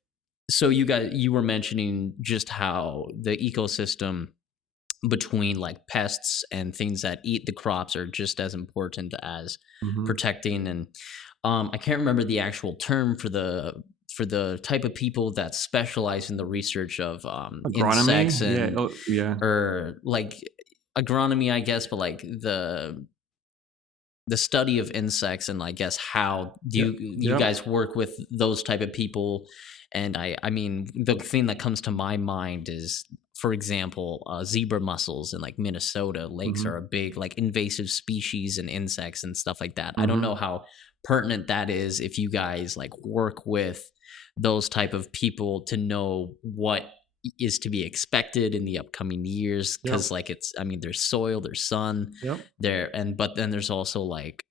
so you were mentioning just how the ecosystem between like pests and things that eat the crops are just as important as protecting. And I can't remember the actual term for the type of people that specialize in the research of insects and or like agronomy, I guess, but like the study of insects. And I guess how do you guys work with those type of people? And I mean, the thing that comes to my mind is, for example, zebra mussels in like Minnesota lakes are a big like invasive species and insects and stuff like that. I don't know how pertinent that is if you guys like work with those type of people to know what is to be expected in the upcoming years, because like there's soil, there's sun there, but then there's also like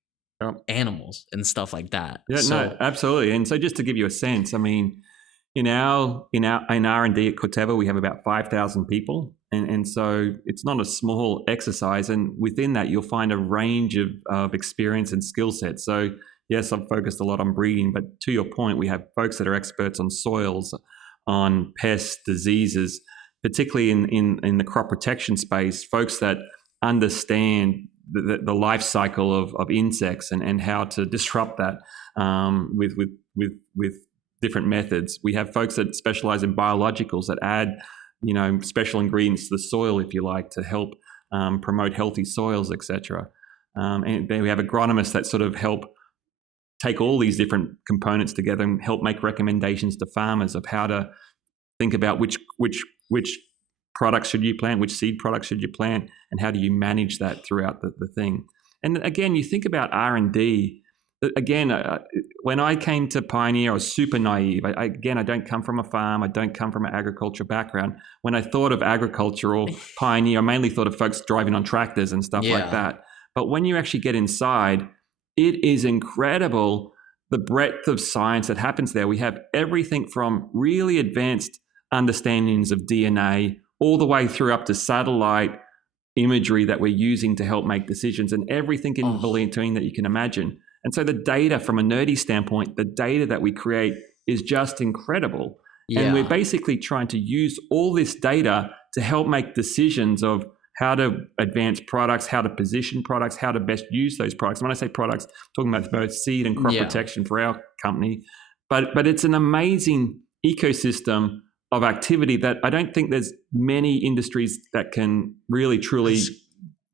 animals and stuff like that. No, absolutely. And so just to give you a sense, I mean, in R&D at Corteva, we have about 5,000 people. And so it's not a small exercise. And within that, you'll find a range of experience and skill sets. So yes, I've focused a lot on breeding, but to your point, we have folks that are experts on soils, on pests, diseases, particularly in the crop protection space, folks that understand the life cycle of insects and how to disrupt that with different methods. We have folks that specialize in biologicals that add, special ingredients to the soil, if you like, to help promote healthy soils, etc. And then we have agronomists that sort of help take all these different components together and help make recommendations to farmers of how to think about which products should you plant, which seed products should you plant, and how do you manage that throughout the thing. And again, you think about R&D. Again, when I came to Pioneer, I was super naive. I don't come from a farm. I don't come from an agriculture background. When I thought of agricultural Pioneer, I mainly thought of folks driving on tractors and stuff like that. But when you actually get inside, it is incredible the breadth of science that happens there. We have everything from really advanced understandings of DNA all the way through up to satellite imagery that we're using to help make decisions, and everything in between that you can imagine. And so the data, from a nerdy standpoint, the data that we create is just incredible. Yeah. And we're basically trying to use all this data to help make decisions of how to advance products, how to position products, how to best use those products. When I say products, I'm talking about both seed and crop protection for our company. But it's an amazing ecosystem of activity that I don't think there's many industries that can really, truly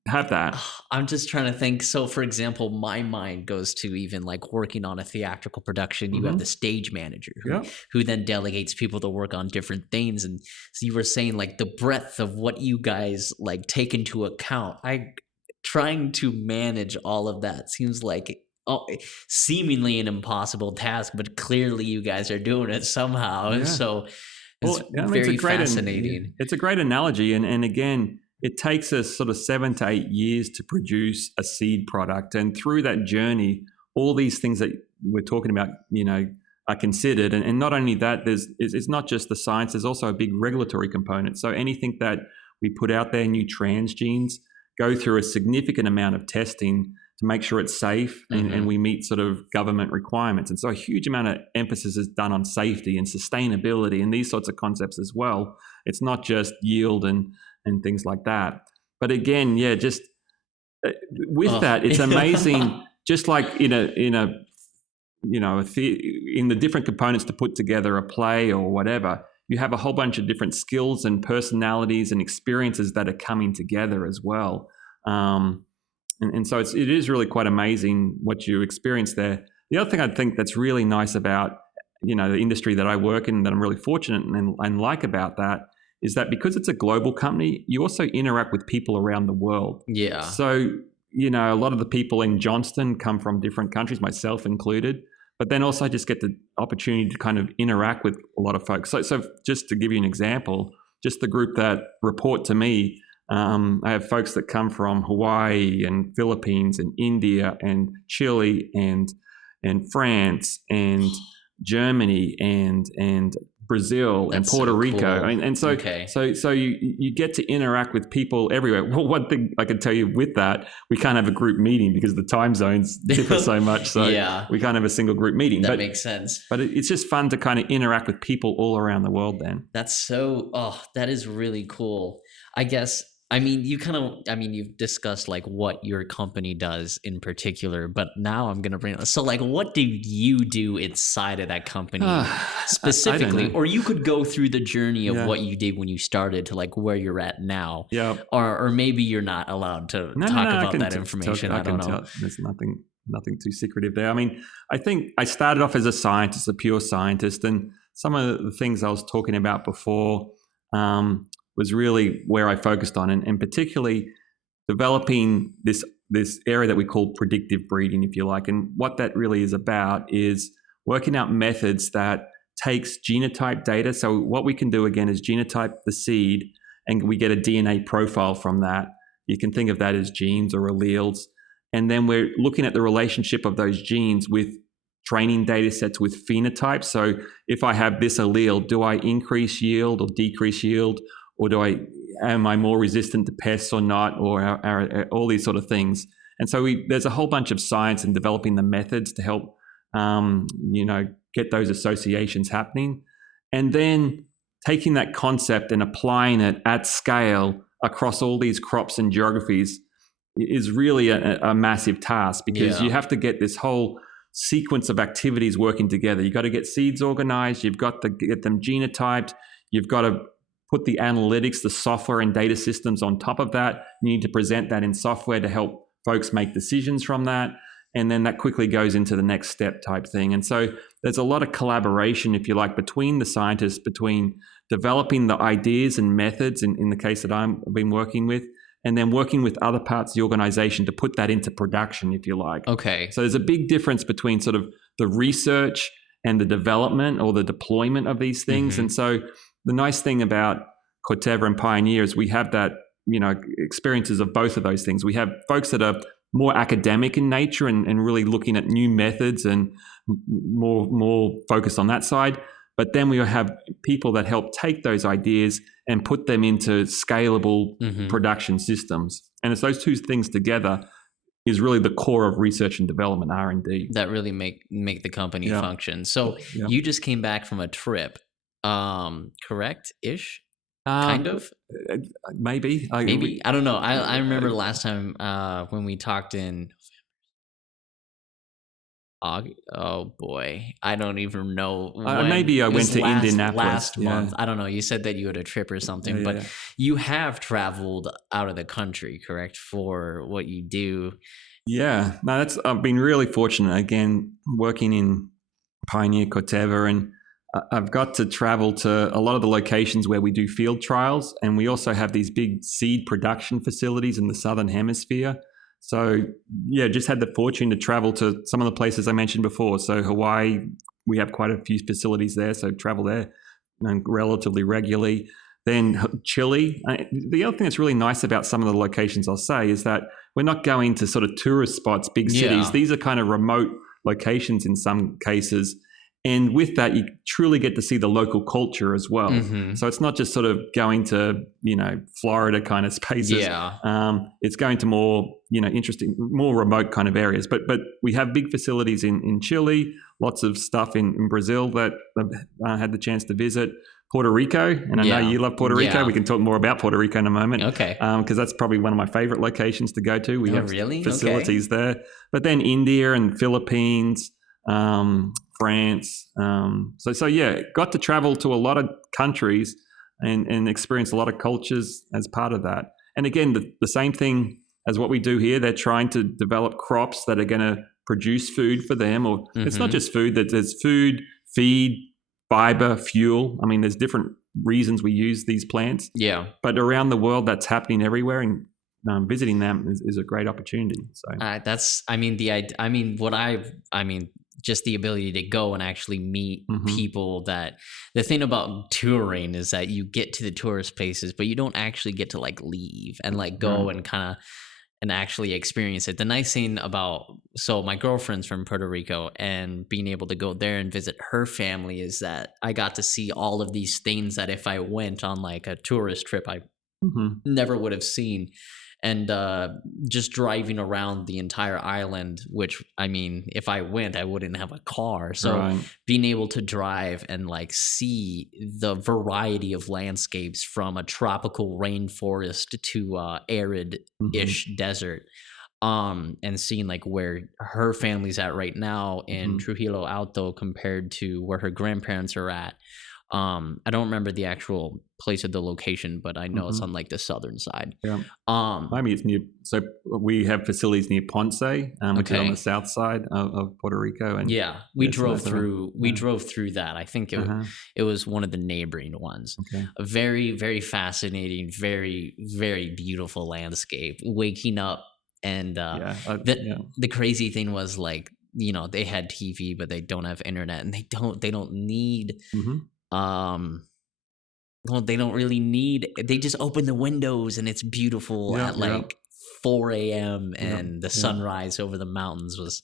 have that. I'm just trying to think. So, for example, my mind goes to even like working on a theatrical production. You have the stage manager who then delegates people to work on different things. And so you were saying like the breadth of what you guys like take into account. Trying to manage all of that seems like seemingly an impossible task, but clearly you guys are doing it somehow. Yeah. So it's very fascinating. It's a great analogy. And again, it takes us sort of 7 to 8 years to produce a seed product. And through that journey, all these things that we're talking about, are considered. And not only that, it's not just the science, there's also a big regulatory component. So anything that we put out there, new transgenes, go through a significant amount of testing to make sure it's safe and we meet sort of government requirements. And so a huge amount of emphasis is done on safety and sustainability and these sorts of concepts as well. It's not just yield and things like that. But again, just with that, it's amazing. Just like in the different components to put together a play or whatever, you have a whole bunch of different skills and personalities and experiences that are coming together as well. And so it is really quite amazing what you experience there. The other thing I think that's really nice about the industry that I work in, that I'm really fortunate and like about that, is that because it's a global company, you also interact with people around the world. Yeah. So, a lot of the people in Johnston come from different countries, myself included, but then also just get the opportunity to kind of interact with a lot of folks. So just to give you an example, just the group that report to me, I have folks that come from Hawaii and Philippines and India and Chile and France and Germany and Brazil and Puerto Rico. Cool. So you get to interact with people everywhere. Well, one thing I can tell you with that, we can't have a group meeting because the time zones differ so much. So we can't have a single group meeting. That makes sense. But it's just fun to kind of interact with people all around the world then. That is really cool. I guess, you've discussed like what your company does in particular, but now I'm going to bring it. So like, what do you do inside of that company specifically? Or you could go through the journey of what you did when you started to like where you're at now. Yeah. Or maybe you're not allowed to talk about that information. I don't know. There's nothing too secretive there. I think I started off as a scientist, a pure scientist, and some of the things I was talking about before, was really where I focused on, and particularly developing this area that we call predictive breeding, if you like. And what that really is about is working out methods that takes genotype data. So what we can do again is genotype the seed, and we get a DNA profile from that. You can think of that as genes or alleles. And then we're looking at the relationship of those genes with training data sets with phenotypes. So if I have this allele, do I increase yield or decrease yield? Or am I more resistant to pests or not, or all these sort of things? And so there's a whole bunch of science in developing the methods to help, get those associations happening. And then taking that concept and applying it at scale across all these crops and geographies is really a massive task, because you have to get this whole sequence of activities working together. You've got to get seeds organized. You've got to get them genotyped. You've got to put the analytics, the software and data systems on top of that. You need to present that in software to help folks make decisions from that. And then that quickly goes into the next step type thing. And so there's a lot of collaboration, if you like, between the scientists, between developing the ideas and methods in the case that I've been working with, and then working with other parts of the organization to put that into production, if you like. Okay. So there's a big difference between sort of the research and the development or the deployment of these things. And so the nice thing about Corteva and Pioneer is we have that, experiences of both of those things. We have folks that are more academic in nature and really looking at new methods and more focused on that side. But then we have people that help take those ideas and put them into scalable production systems. And it's those two things together is really the core of research and development, R&D. That really make the company function. So you just came back from a trip, correct-ish? Kind of? Maybe. I don't know. I remember last time when we talked in August. Oh boy, I don't even know. Maybe I went to Indianapolis last month. I don't know. You said that you had a trip or something, but you have traveled out of the country, correct, for what you do? Yeah. No, I've been really fortunate. Again, working in Pioneer Corteva, and I've got to travel to a lot of the locations where we do field trials, and we also have these big seed production facilities in the Southern Hemisphere. So just had the fortune to travel to some of the places I mentioned before. So Hawaii, we have quite a few facilities there, so travel there relatively regularly. Then Chile. The other thing that's really nice about some of the locations I'll say is that we're not going to sort of tourist spots, big cities. These are kind of remote locations in some cases. And with that, you truly get to see the local culture as well. So it's not just sort of going to, Florida kind of spaces. It's going to more, interesting, more remote kind of areas. But we have big facilities in Chile, lots of stuff in Brazil that I had the chance to visit. Puerto Rico, and I know you love Puerto Rico. We can talk more about Puerto Rico in a moment. Okay. Because that's probably one of my favorite locations to go to. We have facilities there. But then India and Philippines, France. Got to travel to a lot of countries and experience a lot of cultures as part of that. And again, the same thing as what we do here. They're trying to develop crops that are going to produce food for them. Or it's not just food, that there's food, feed, fiber, fuel. I mean, there's different reasons we use these plants. Yeah. But around the world, that's happening everywhere, and visiting them is a great opportunity. So just the ability to go and actually meet people. That the thing about touring is that you get to the tourist places, but you don't actually get to like leave and like go and kind of and actually experience it. The nice thing so my girlfriend's from Puerto Rico, and being able to go there and visit her family is that I got to see all of these things that if I went on like a tourist trip, I never would have seen. And just driving around the entire island, which, I mean, if I went, I wouldn't have a car. So being able to drive and like see the variety of landscapes from a tropical rainforest to arid-ish desert, and seeing like where her family's at right now in Trujillo Alto compared to where her grandparents are at. I don't remember the actual place of the location, but I know it's on like the southern side. Yeah. Maybe it's near. So we have facilities near Ponce, which is on the south side of Puerto Rico. And we drove through. We drove through that. I think it was one of the neighboring ones. Okay. A very, very fascinating, very, very beautiful landscape. Waking up and the crazy thing was like, they had TV, but they don't have internet, and they don't need. They don't really need. They just open the windows, and it's beautiful at like 4 a.m. and the sunrise over the mountains was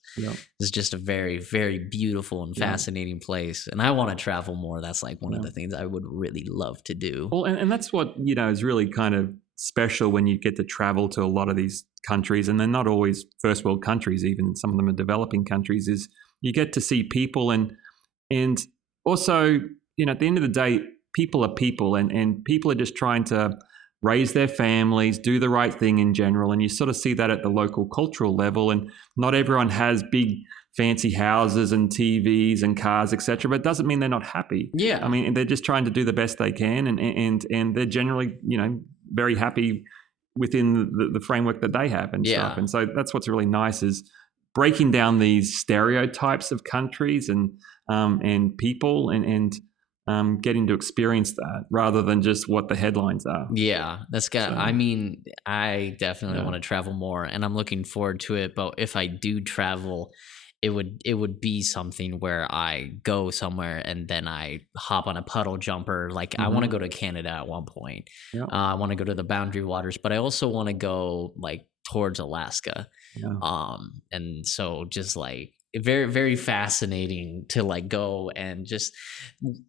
just a very, very beautiful and fascinating place. And I want to travel more. That's like one of the things I would really love to do. Well, and that's what is really kind of special when you get to travel to a lot of these countries, and they're not always first world countries. Even some of them are developing countries. Is you get to see people and also. At the end of the day, people are people, and people are just trying to raise their families, do the right thing in general. And you sort of see that at the local cultural level. And not everyone has big, fancy houses and TVs and cars, etc. But it doesn't mean they're not happy. Yeah. I mean, they're just trying to do the best they can. And they're generally, very happy within the framework that they have and Yeah. stuff. And so that's what's really nice, is breaking down these stereotypes of countries and people and getting to experience that rather than just what the headlines are. Yeah, I mean, I definitely want to travel more, and I'm looking forward to it. But if I do travel, it would be something where I go somewhere and then I hop on a puddle jumper. Like I want to go to Canada at one point. Yeah. I want to go to the Boundary Waters, but I also want to go like towards Alaska. Yeah. And so just like very, very fascinating to like go and just,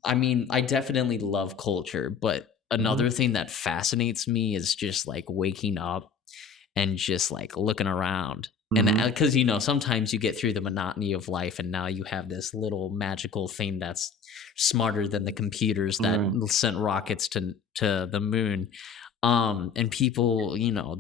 I mean, I definitely love culture, but another thing that fascinates me is just like waking up and just like looking around. And because, you know, sometimes you get through the monotony of life and now you have this little magical thing that's smarter than the computers that sent rockets to the moon. And people, you know,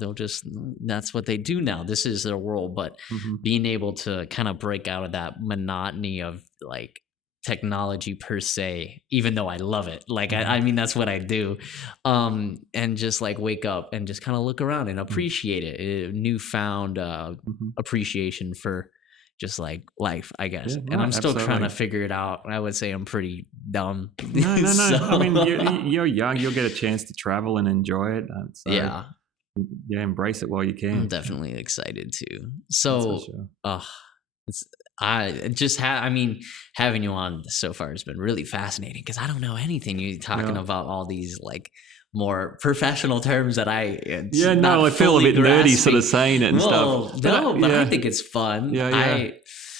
that's what they do now. This is their world. But being able to kind of break out of that monotony of like technology per se, even though I love it, like I mean that's what I do, and just like wake up and just kind of look around and appreciate it, newfound appreciation for just like life, I guess. And I'm still trying to figure it out. I would say I'm pretty dumb. No. So, I mean, you're young, you'll get a chance to travel and enjoy it. So, yeah, embrace it while you can. I'm definitely excited too. So I mean, having you on so far has been really fascinating because I don't know anything. You're talking about all these like more professional terms that I feel a bit nerdy sort of saying it and stuff. But I think it's fun. Yeah.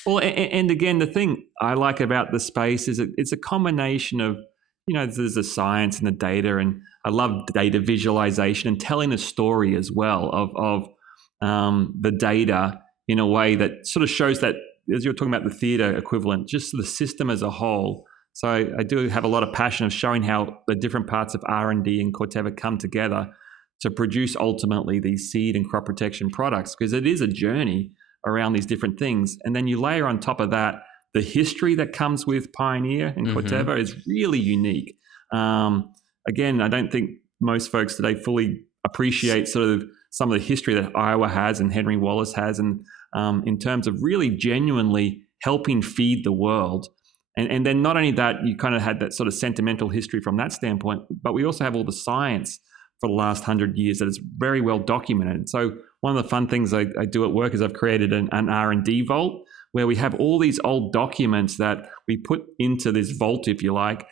Well, and again, the thing I like about the space is it's a combination of, you know, there's the science and the data, and I love data visualization and telling a story as well of the data in a way that sort of shows that, as you're talking about the theatre equivalent, just the system as a whole. So I do have a lot of passion of showing how the different parts of R&D and Corteva come together to produce ultimately these seed and crop protection products, because it is a journey around these different things. And then you layer on top of that, the history that comes with Pioneer and Corteva is really unique. Again, I don't think most folks today fully appreciate sort of some of the history that Iowa has and Henry Wallace has, and in terms of really genuinely helping feed the world. And then not only that, you kind of had that sort of sentimental history from that standpoint, but we also have all the science for the last 100 years that is very well documented. So one of the fun things I do at work is I've created an R&D vault where we have all these old documents that we put into this vault, if you like,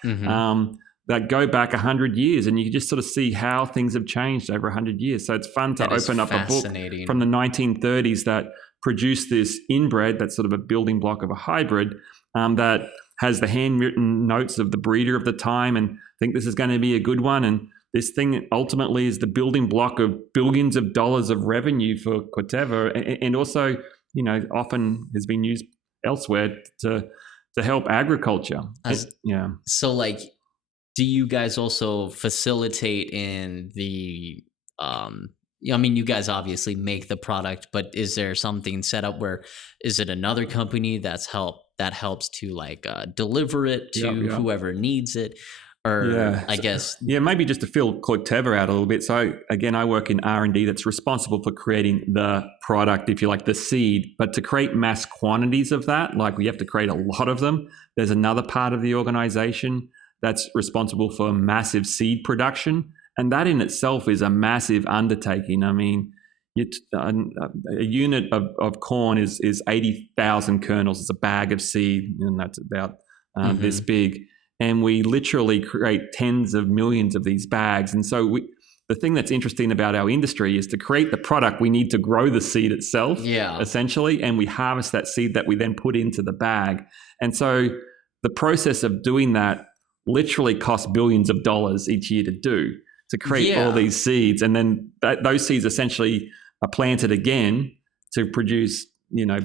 that go back 100 years, and you can just sort of see how things have changed over 100 years. So it's fun to open up a book from the 1930s that produced this inbred, that's sort of a building block of a hybrid, that has the handwritten notes of the breeder of the time, and think this is going to be a good one. And this thing ultimately is the building block of billions of dollars of revenue for Corteva, and also, you know, often has been used elsewhere to help agriculture. So like, do you guys also facilitate in the, I mean, you guys obviously make the product, but is there something set up where, is it another company that helps to like deliver it to whoever needs it? Or I guess. Yeah, maybe just to fill Corteva out a little bit. So again, I work in R&D that's responsible for creating the product, if you like, the seed. But to create mass quantities of that, like we have to create a lot of them, there's another part of the organization that's responsible for massive seed production. And that in itself is a massive undertaking. I mean, a unit of corn is 80,000 kernels. It's a bag of seed, and that's about this big. And we literally create tens of millions of these bags. And so the thing that's interesting about our industry is to create the product, we need to grow the seed itself, essentially, and we harvest that seed that we then put into the bag. And so the process of doing that literally costs billions of dollars each year to do, to create all these seeds. And then those seeds essentially are planted again to produce, you know,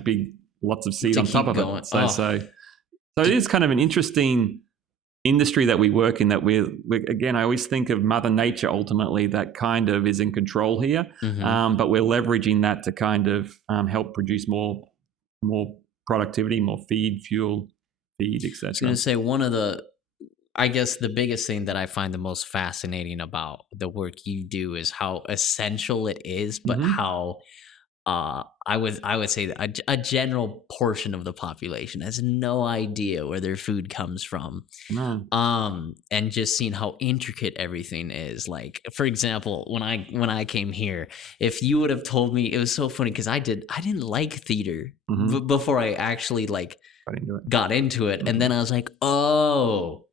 lots of seed on top of it. So it is kind of an interesting industry that we work in, that we again, I always think of Mother Nature ultimately that kind of is in control here, but we're leveraging that to kind of help produce more productivity, more feed, fuel, etc. I was going to say, one of the I guess the biggest thing that I find the most fascinating about the work you do is how essential it is, but Mm-hmm. how I would say that a general portion of the population has no idea where their food comes from. No. And just seeing how intricate everything is. Like, for example, when I came here, if you would have told me, it was so funny because I didn't like theater Mm-hmm. before I actually like Got into it. got into it, and Mm-hmm. then I was like, oh,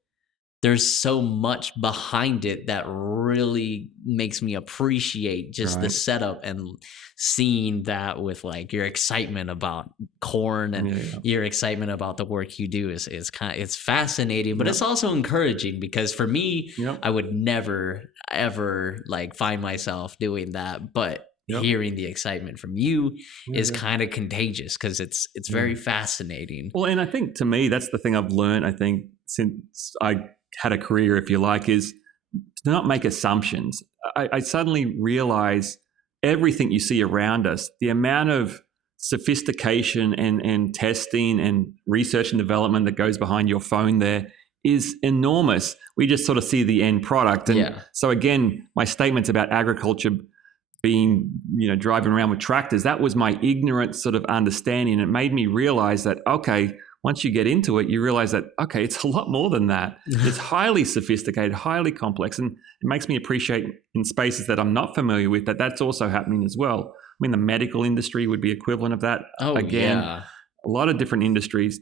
there's so much behind it that really makes me appreciate just the Right. setup, and seeing that with like your excitement about corn and Yeah. your excitement about the work you do is kind of, it's fascinating, but Yep. it's also encouraging, because for me, Yep. I would never ever like find myself doing that, but Yep. hearing the excitement from you Yeah, is yeah. kind of contagious, because it's very fascinating. Well, and I think to me, that's the thing I've learned, I think, since I had a career, if you like, is to not make assumptions. I suddenly realize everything you see around us, the amount of sophistication and testing and research and development that goes behind your phone there is enormous. We just sort of see the end product. And Yeah. so again, my statements about agriculture being, driving around with tractors, that was my ignorant sort of understanding. It made me realize that, okay, once you get into it, you realize that, okay, it's a lot more than that. It's highly sophisticated, highly complex. And it makes me appreciate in spaces that I'm not familiar with that's also happening as well. I mean, the medical industry would be equivalent of that. Oh, Again, yeah. a lot of different industries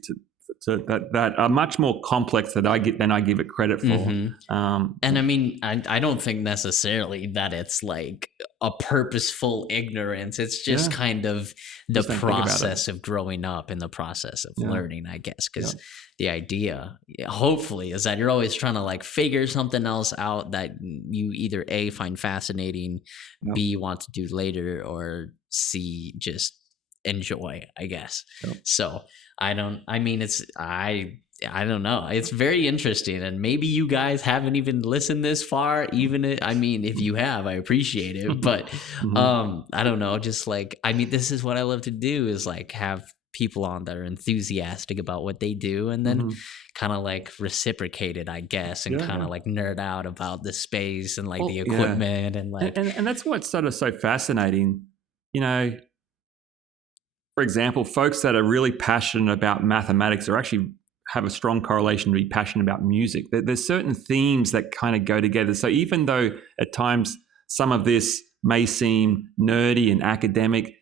that are much more complex than I give it credit for. Mm-hmm. And I mean, I don't think necessarily that it's like a purposeful ignorance. It's just kind of the process of growing up and the process of learning, I guess, because the idea, hopefully, is that you're always trying to like figure something else out that you either A, find fascinating, B, want to do later, or C, just enjoy, I guess. So I don't know. It's very interesting, and maybe you guys haven't even listened this far. I mean, if you have, I appreciate it. But I don't know. Just like, I mean, this is what I love to do, is like have people on that are enthusiastic about what they do, and then kind of like reciprocate it, I guess, and kind of like nerd out about the space and like the equipment and like and that's what's sort of so fascinating, For example, folks that are really passionate about mathematics are actually have a strong correlation to be passionate about music. There's certain themes that kind of go together. So even though at times some of this may seem nerdy and academic,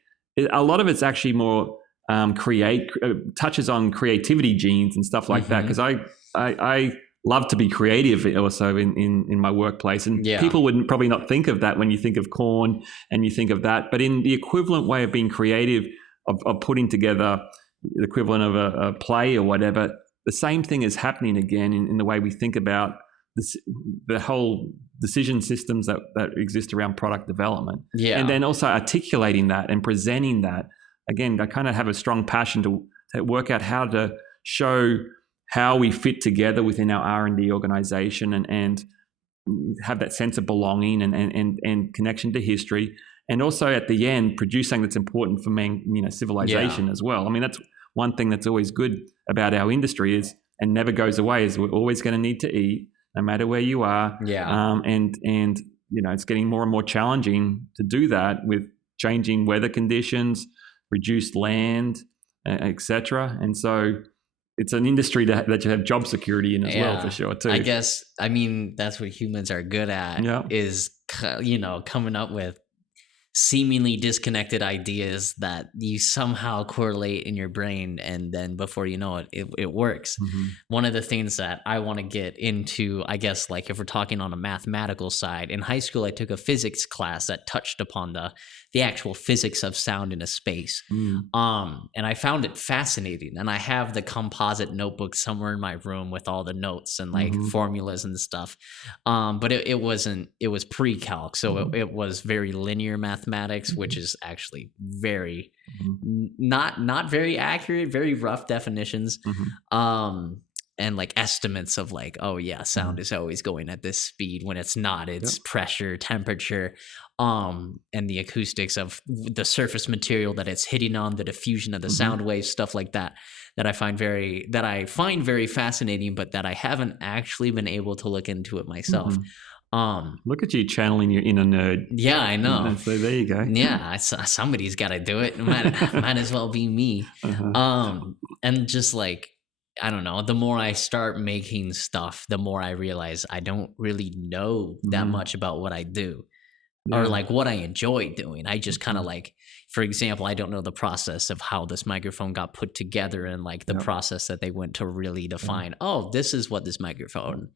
a lot of it's actually more touches on creativity genes and stuff like that. Because I love to be creative also in my workplace, and people would probably not think of that when you think of corn and you think of that. But in the equivalent way of being creative, of putting together the equivalent of a play or whatever, the same thing is happening again in the way we think about the whole decision systems that exist around product development. And then also articulating that and presenting that. Again, I kind of have a strong passion to work out how to show how we fit together within our R&D organization and have that sense of belonging and connection to history. And also at the end, produce something that's important for civilization as well. I mean, that's one thing that's always good about our industry and never goes away, is we're always going to need to eat, no matter where you are. And it's getting more and more challenging to do that with changing weather conditions, reduced land, etc. And so it's an industry that you have job security in as well, for sure, too. I guess, I mean, that's what humans are good at, is, coming up with seemingly disconnected ideas that you somehow correlate in your brain, and then before you know it, it works. One of the things that I want to get into, I guess, like if we're talking on a mathematical side, in high school I took a physics class that touched upon the actual physics of sound in a space. And I found it fascinating, and I have the composite notebook somewhere in my room with all the notes and like formulas and stuff. But it was pre-calc, so it was very linear mathematics, which is actually very not very accurate, very rough definitions. and like estimates of like, oh yeah, sound is always going at this speed when it's not. It's pressure, temperature, and the acoustics of the surface material that it's hitting on, the diffusion of the sound waves, stuff like that. That I find very fascinating, but that I haven't actually been able to look into it myself. Look at you channeling your inner nerd. Yeah, I know. So there you go. Yeah, somebody's got to do it. Might as well be me. And just like, I don't know, the more I start making stuff, the more I realize I don't really know that much about what I do or like what I enjoy doing. I just kind of like, for example, I don't know the process of how this microphone got put together and like the process that they went to really define, oh, this is what this microphone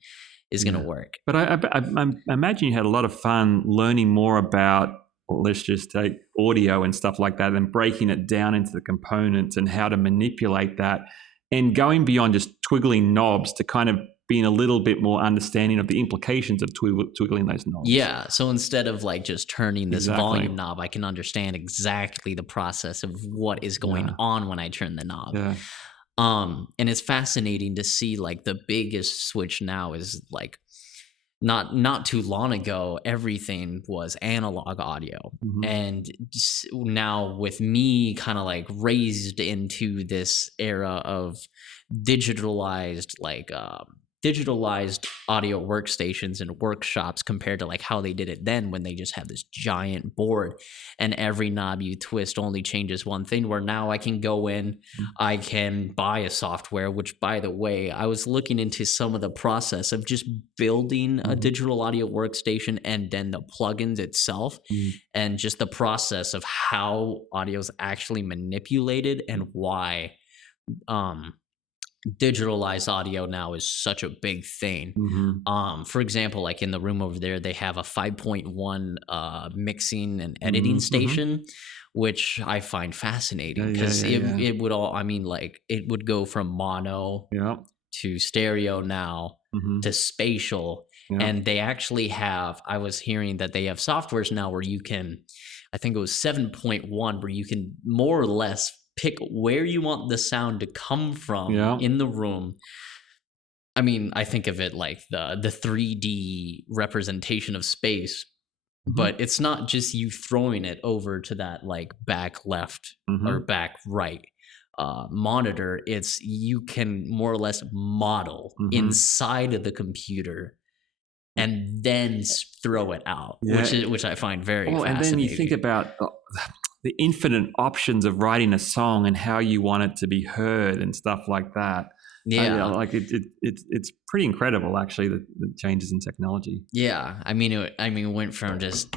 is going to work. But I imagine you had a lot of fun learning more about, let's just take audio and stuff like that, and breaking it down into the components and how to manipulate that, and going beyond just twiggling knobs to kind of being a little bit more understanding of the implications of twiggling those knobs. Yeah. So instead of like just turning this volume knob, I can understand exactly the process of what is going on when I turn the knob. Yeah. And it's fascinating to see like the biggest switch now is like not too long ago, everything was analog audio. And now with me kind of like raised into this era of digitalized audio workstations and workshops compared to like how they did it then, when they just had this giant board and every knob you twist only changes one thing, where now I can go in, I can buy a software, which by the way, I was looking into some of the process of just building a digital audio workstation and then the plugins itself and just the process of how audio is actually manipulated and why digitalized audio now is such a big thing. For example, like in the room over there, they have a 5.1 mixing and editing station, which I find fascinating because it would all, I mean, like it would go from mono to stereo now to spatial. And they actually have, I was hearing that they have softwares now where you can, I think it was 7.1, where you can more or less pick where you want the sound to come from in the room. I mean, I think of it like the 3D representation of space, but it's not just you throwing it over to that like back left or back right monitor. It's you can more or less model inside of the computer and then throw it out, which I find very fascinating. And then you think about the infinite options of writing a song and how you want it to be heard and stuff like that. Like it's pretty incredible, actually, the changes in technology. I mean, it went from just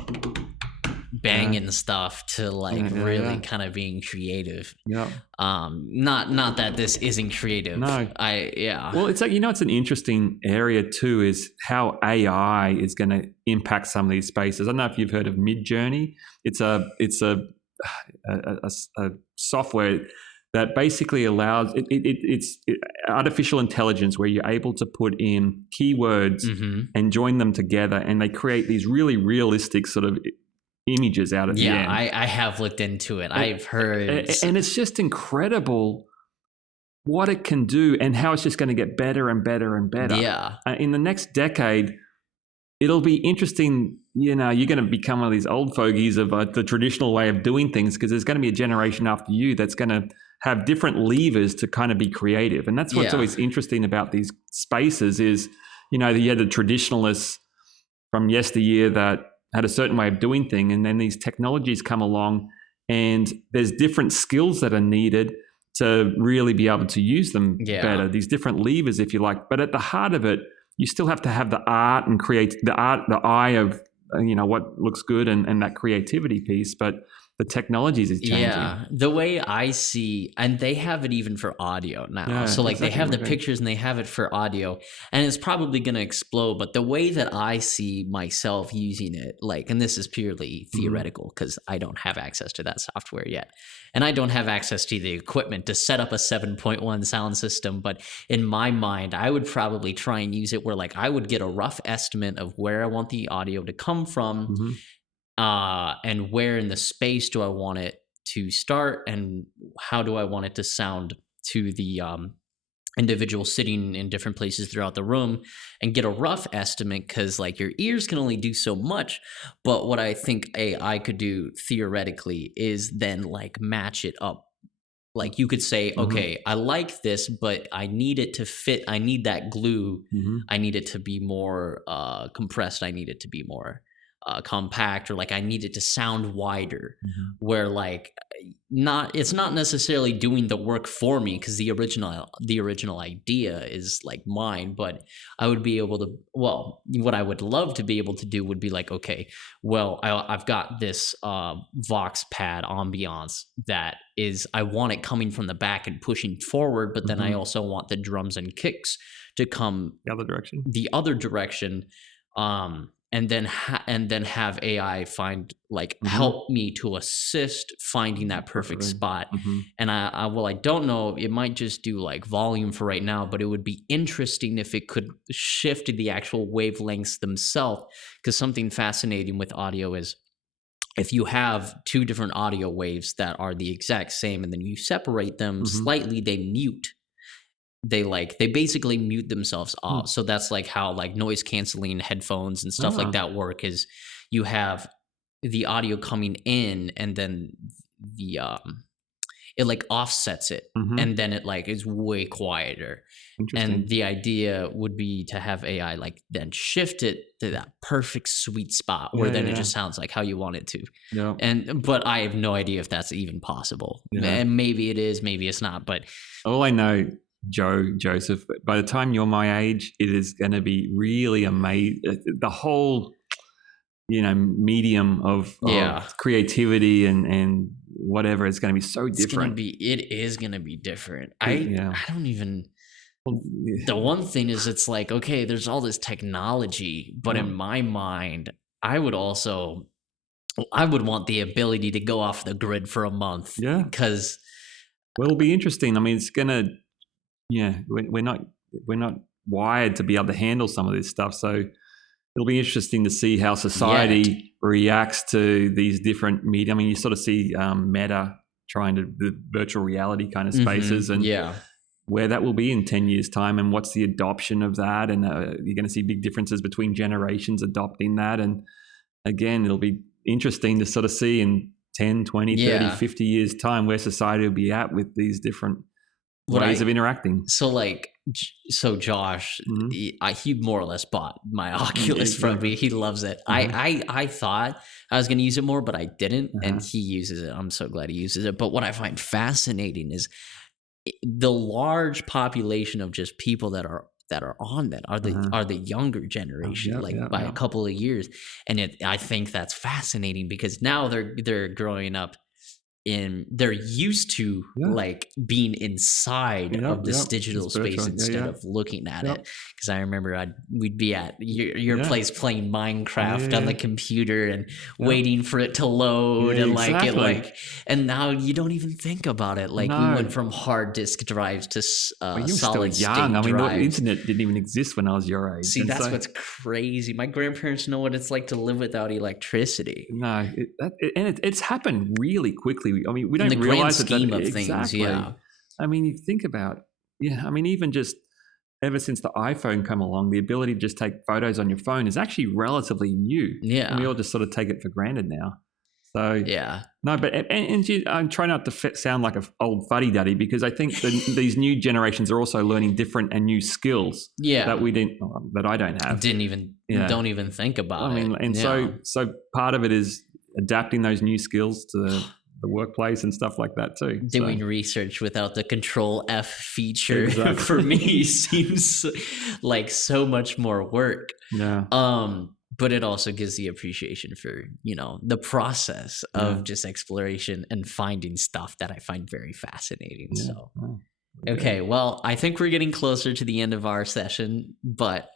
banging stuff to like really kind of being creative. Not that this isn't creative. No. Well, it's like, it's an interesting area too, is how AI is going to impact some of these spaces. I don't know if you've heard of Midjourney. It's a software that basically allows it's artificial intelligence, where you're able to put in keywords and join them together, and they create these really realistic sort of images out of the end. I have looked into it. I've heard, and it's just incredible what it can do and how it's just going to get better and better and better. In the next decade, it'll be interesting. You're going to become one of these old fogies of the traditional way of doing things, because there's going to be a generation after you that's going to have different levers to kind of be creative. And that's what's always interesting about these spaces is, you had the traditionalists from yesteryear that had a certain way of doing things, and then these technologies come along and there's different skills that are needed to really be able to use them better, these different levers, if you like. But at the heart of it, you still have to have the art and create the eye of what looks good and that creativity piece. But the technologies is changing. The way I see, and they have it even for audio now. So like they have the pictures and they have it for audio, and it's probably going to explode. But the way that I see myself using it, like, and this is purely theoretical because I don't have access to that software yet. And I don't have access to the equipment to set up a 7.1 sound system. But in my mind, I would probably try and use it where like I would get a rough estimate of where I want the audio to come from. And where in the space do I want it to start, and how do I want it to sound to the individual sitting in different places throughout the room and get a rough estimate, because like your ears can only do so much. But what I think AI could do theoretically is then like match it up. Like you could say, okay, I like this, but I need it to fit. I need that glue. I need it to be more compressed. I need it to be more compact, or like I need it to sound wider. Where like it's not necessarily doing the work for me, because the original idea is like mine, but I would be able to, well, what I would love to be able to do would be like, okay, well, I've got this Vox pad ambiance that is, I want it coming from the back and pushing forward, but then I also want the drums and kicks to come the other direction. And then have AI find like help me to assist finding that perfect spot. And I don't know, it might just do like volume for right now, but it would be interesting if it could shift the actual wavelengths themselves, because something fascinating with audio is if you have two different audio waves that are the exact same and then you separate them slightly, they mute. They basically mute themselves off. So that's like how like noise canceling headphones and stuff like that work, is you have the audio coming in and then the it like offsets it, and then it like is way quieter. And the idea would be to have AI like then shift it to that perfect sweet spot where it just sounds like how you want it to. But I have no idea if that's even possible. And maybe it is, maybe it's not. But all I know, Joseph, by the time you're my age, it is going to be really amazing. The whole, medium of creativity and whatever is going to be so different. It is going to be different. I don't even. The one thing is, it's like, okay, there's all this technology, but in my mind, I would want the ability to go off the grid for a month. Yeah, because it'll be interesting. I mean, it's gonna. Yeah, we're not wired to be able to handle some of this stuff. So it'll be interesting to see how society reacts to these different media. I mean, you sort of see Meta trying to the virtual reality kind of spaces, and where that will be in 10 years' time, and what's the adoption of that. And you're going to see big differences between generations adopting that. And again, it'll be interesting to sort of see in 10, 20, 30, 50 years' time where society will be at with these different ways of interacting. So Josh, he more or less bought my Oculus from me. He loves it. I thought I was going to use it more, but I didn't, and he uses it. I'm so glad he uses it. But what I find fascinating is the large population of just people that are on that are the younger generation, by a couple of years, and I think that's fascinating, because now they're growing up. They're used to like being inside of this digital space instead of looking at it. Because I remember we'd be at your place playing Minecraft on the computer and waiting for it to load, and and now you don't even think about it. Like we went from hard disk drives to solid state drives. I mean, the internet didn't even exist when I was your age. See, that's what's crazy. My grandparents know what it's like to live without electricity. No, it's happened really quickly. I mean, we don't realize realize the grand scheme of things. Yeah, I mean, you think about I mean, even just ever since the iPhone come along, the ability to just take photos on your phone is actually relatively new. Yeah, and we all just sort of take it for granted now. So no, but I'm trying not to sound like an old fuddy-duddy, because I think these new generations are also learning different and new skills. That I don't have. Don't even think about it. I mean, and so part of it is adapting those new skills to the workplace and stuff like that too. Doing research without the Control F feature for me seems like so much more work. Yeah. But it also gives the appreciation for, the process of just exploration and finding stuff that I find very fascinating. Yeah. So, okay. Well, I think we're getting closer to the end of our session, but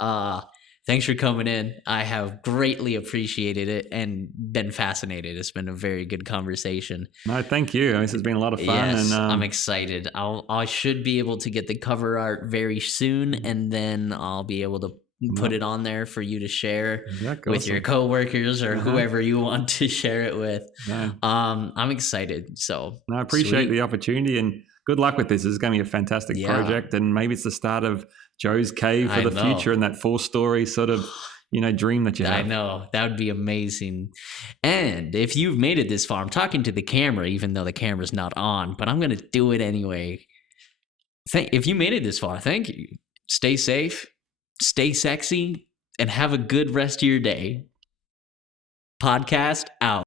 thanks for coming in. I have greatly appreciated it and been fascinated. It's been a very good conversation. No, thank you. This has been a lot of fun. Yes, and I'm excited. I should be able to get the cover art very soon, and then I'll be able to put it on there for you to share with your coworkers or whoever you want to share it with. I'm excited. So I appreciate the opportunity, and good luck with this. This is going to be a fantastic project, and maybe it's the start of Joe's Cave for the future and that 4-story sort of dream that you have. I know, that would be amazing. And if you've made it this far, I'm talking to the camera, even though the camera's not on, but I'm going to do it anyway. If you made it this far, thank you. Stay safe, stay sexy, and have a good rest of your day. Podcast out.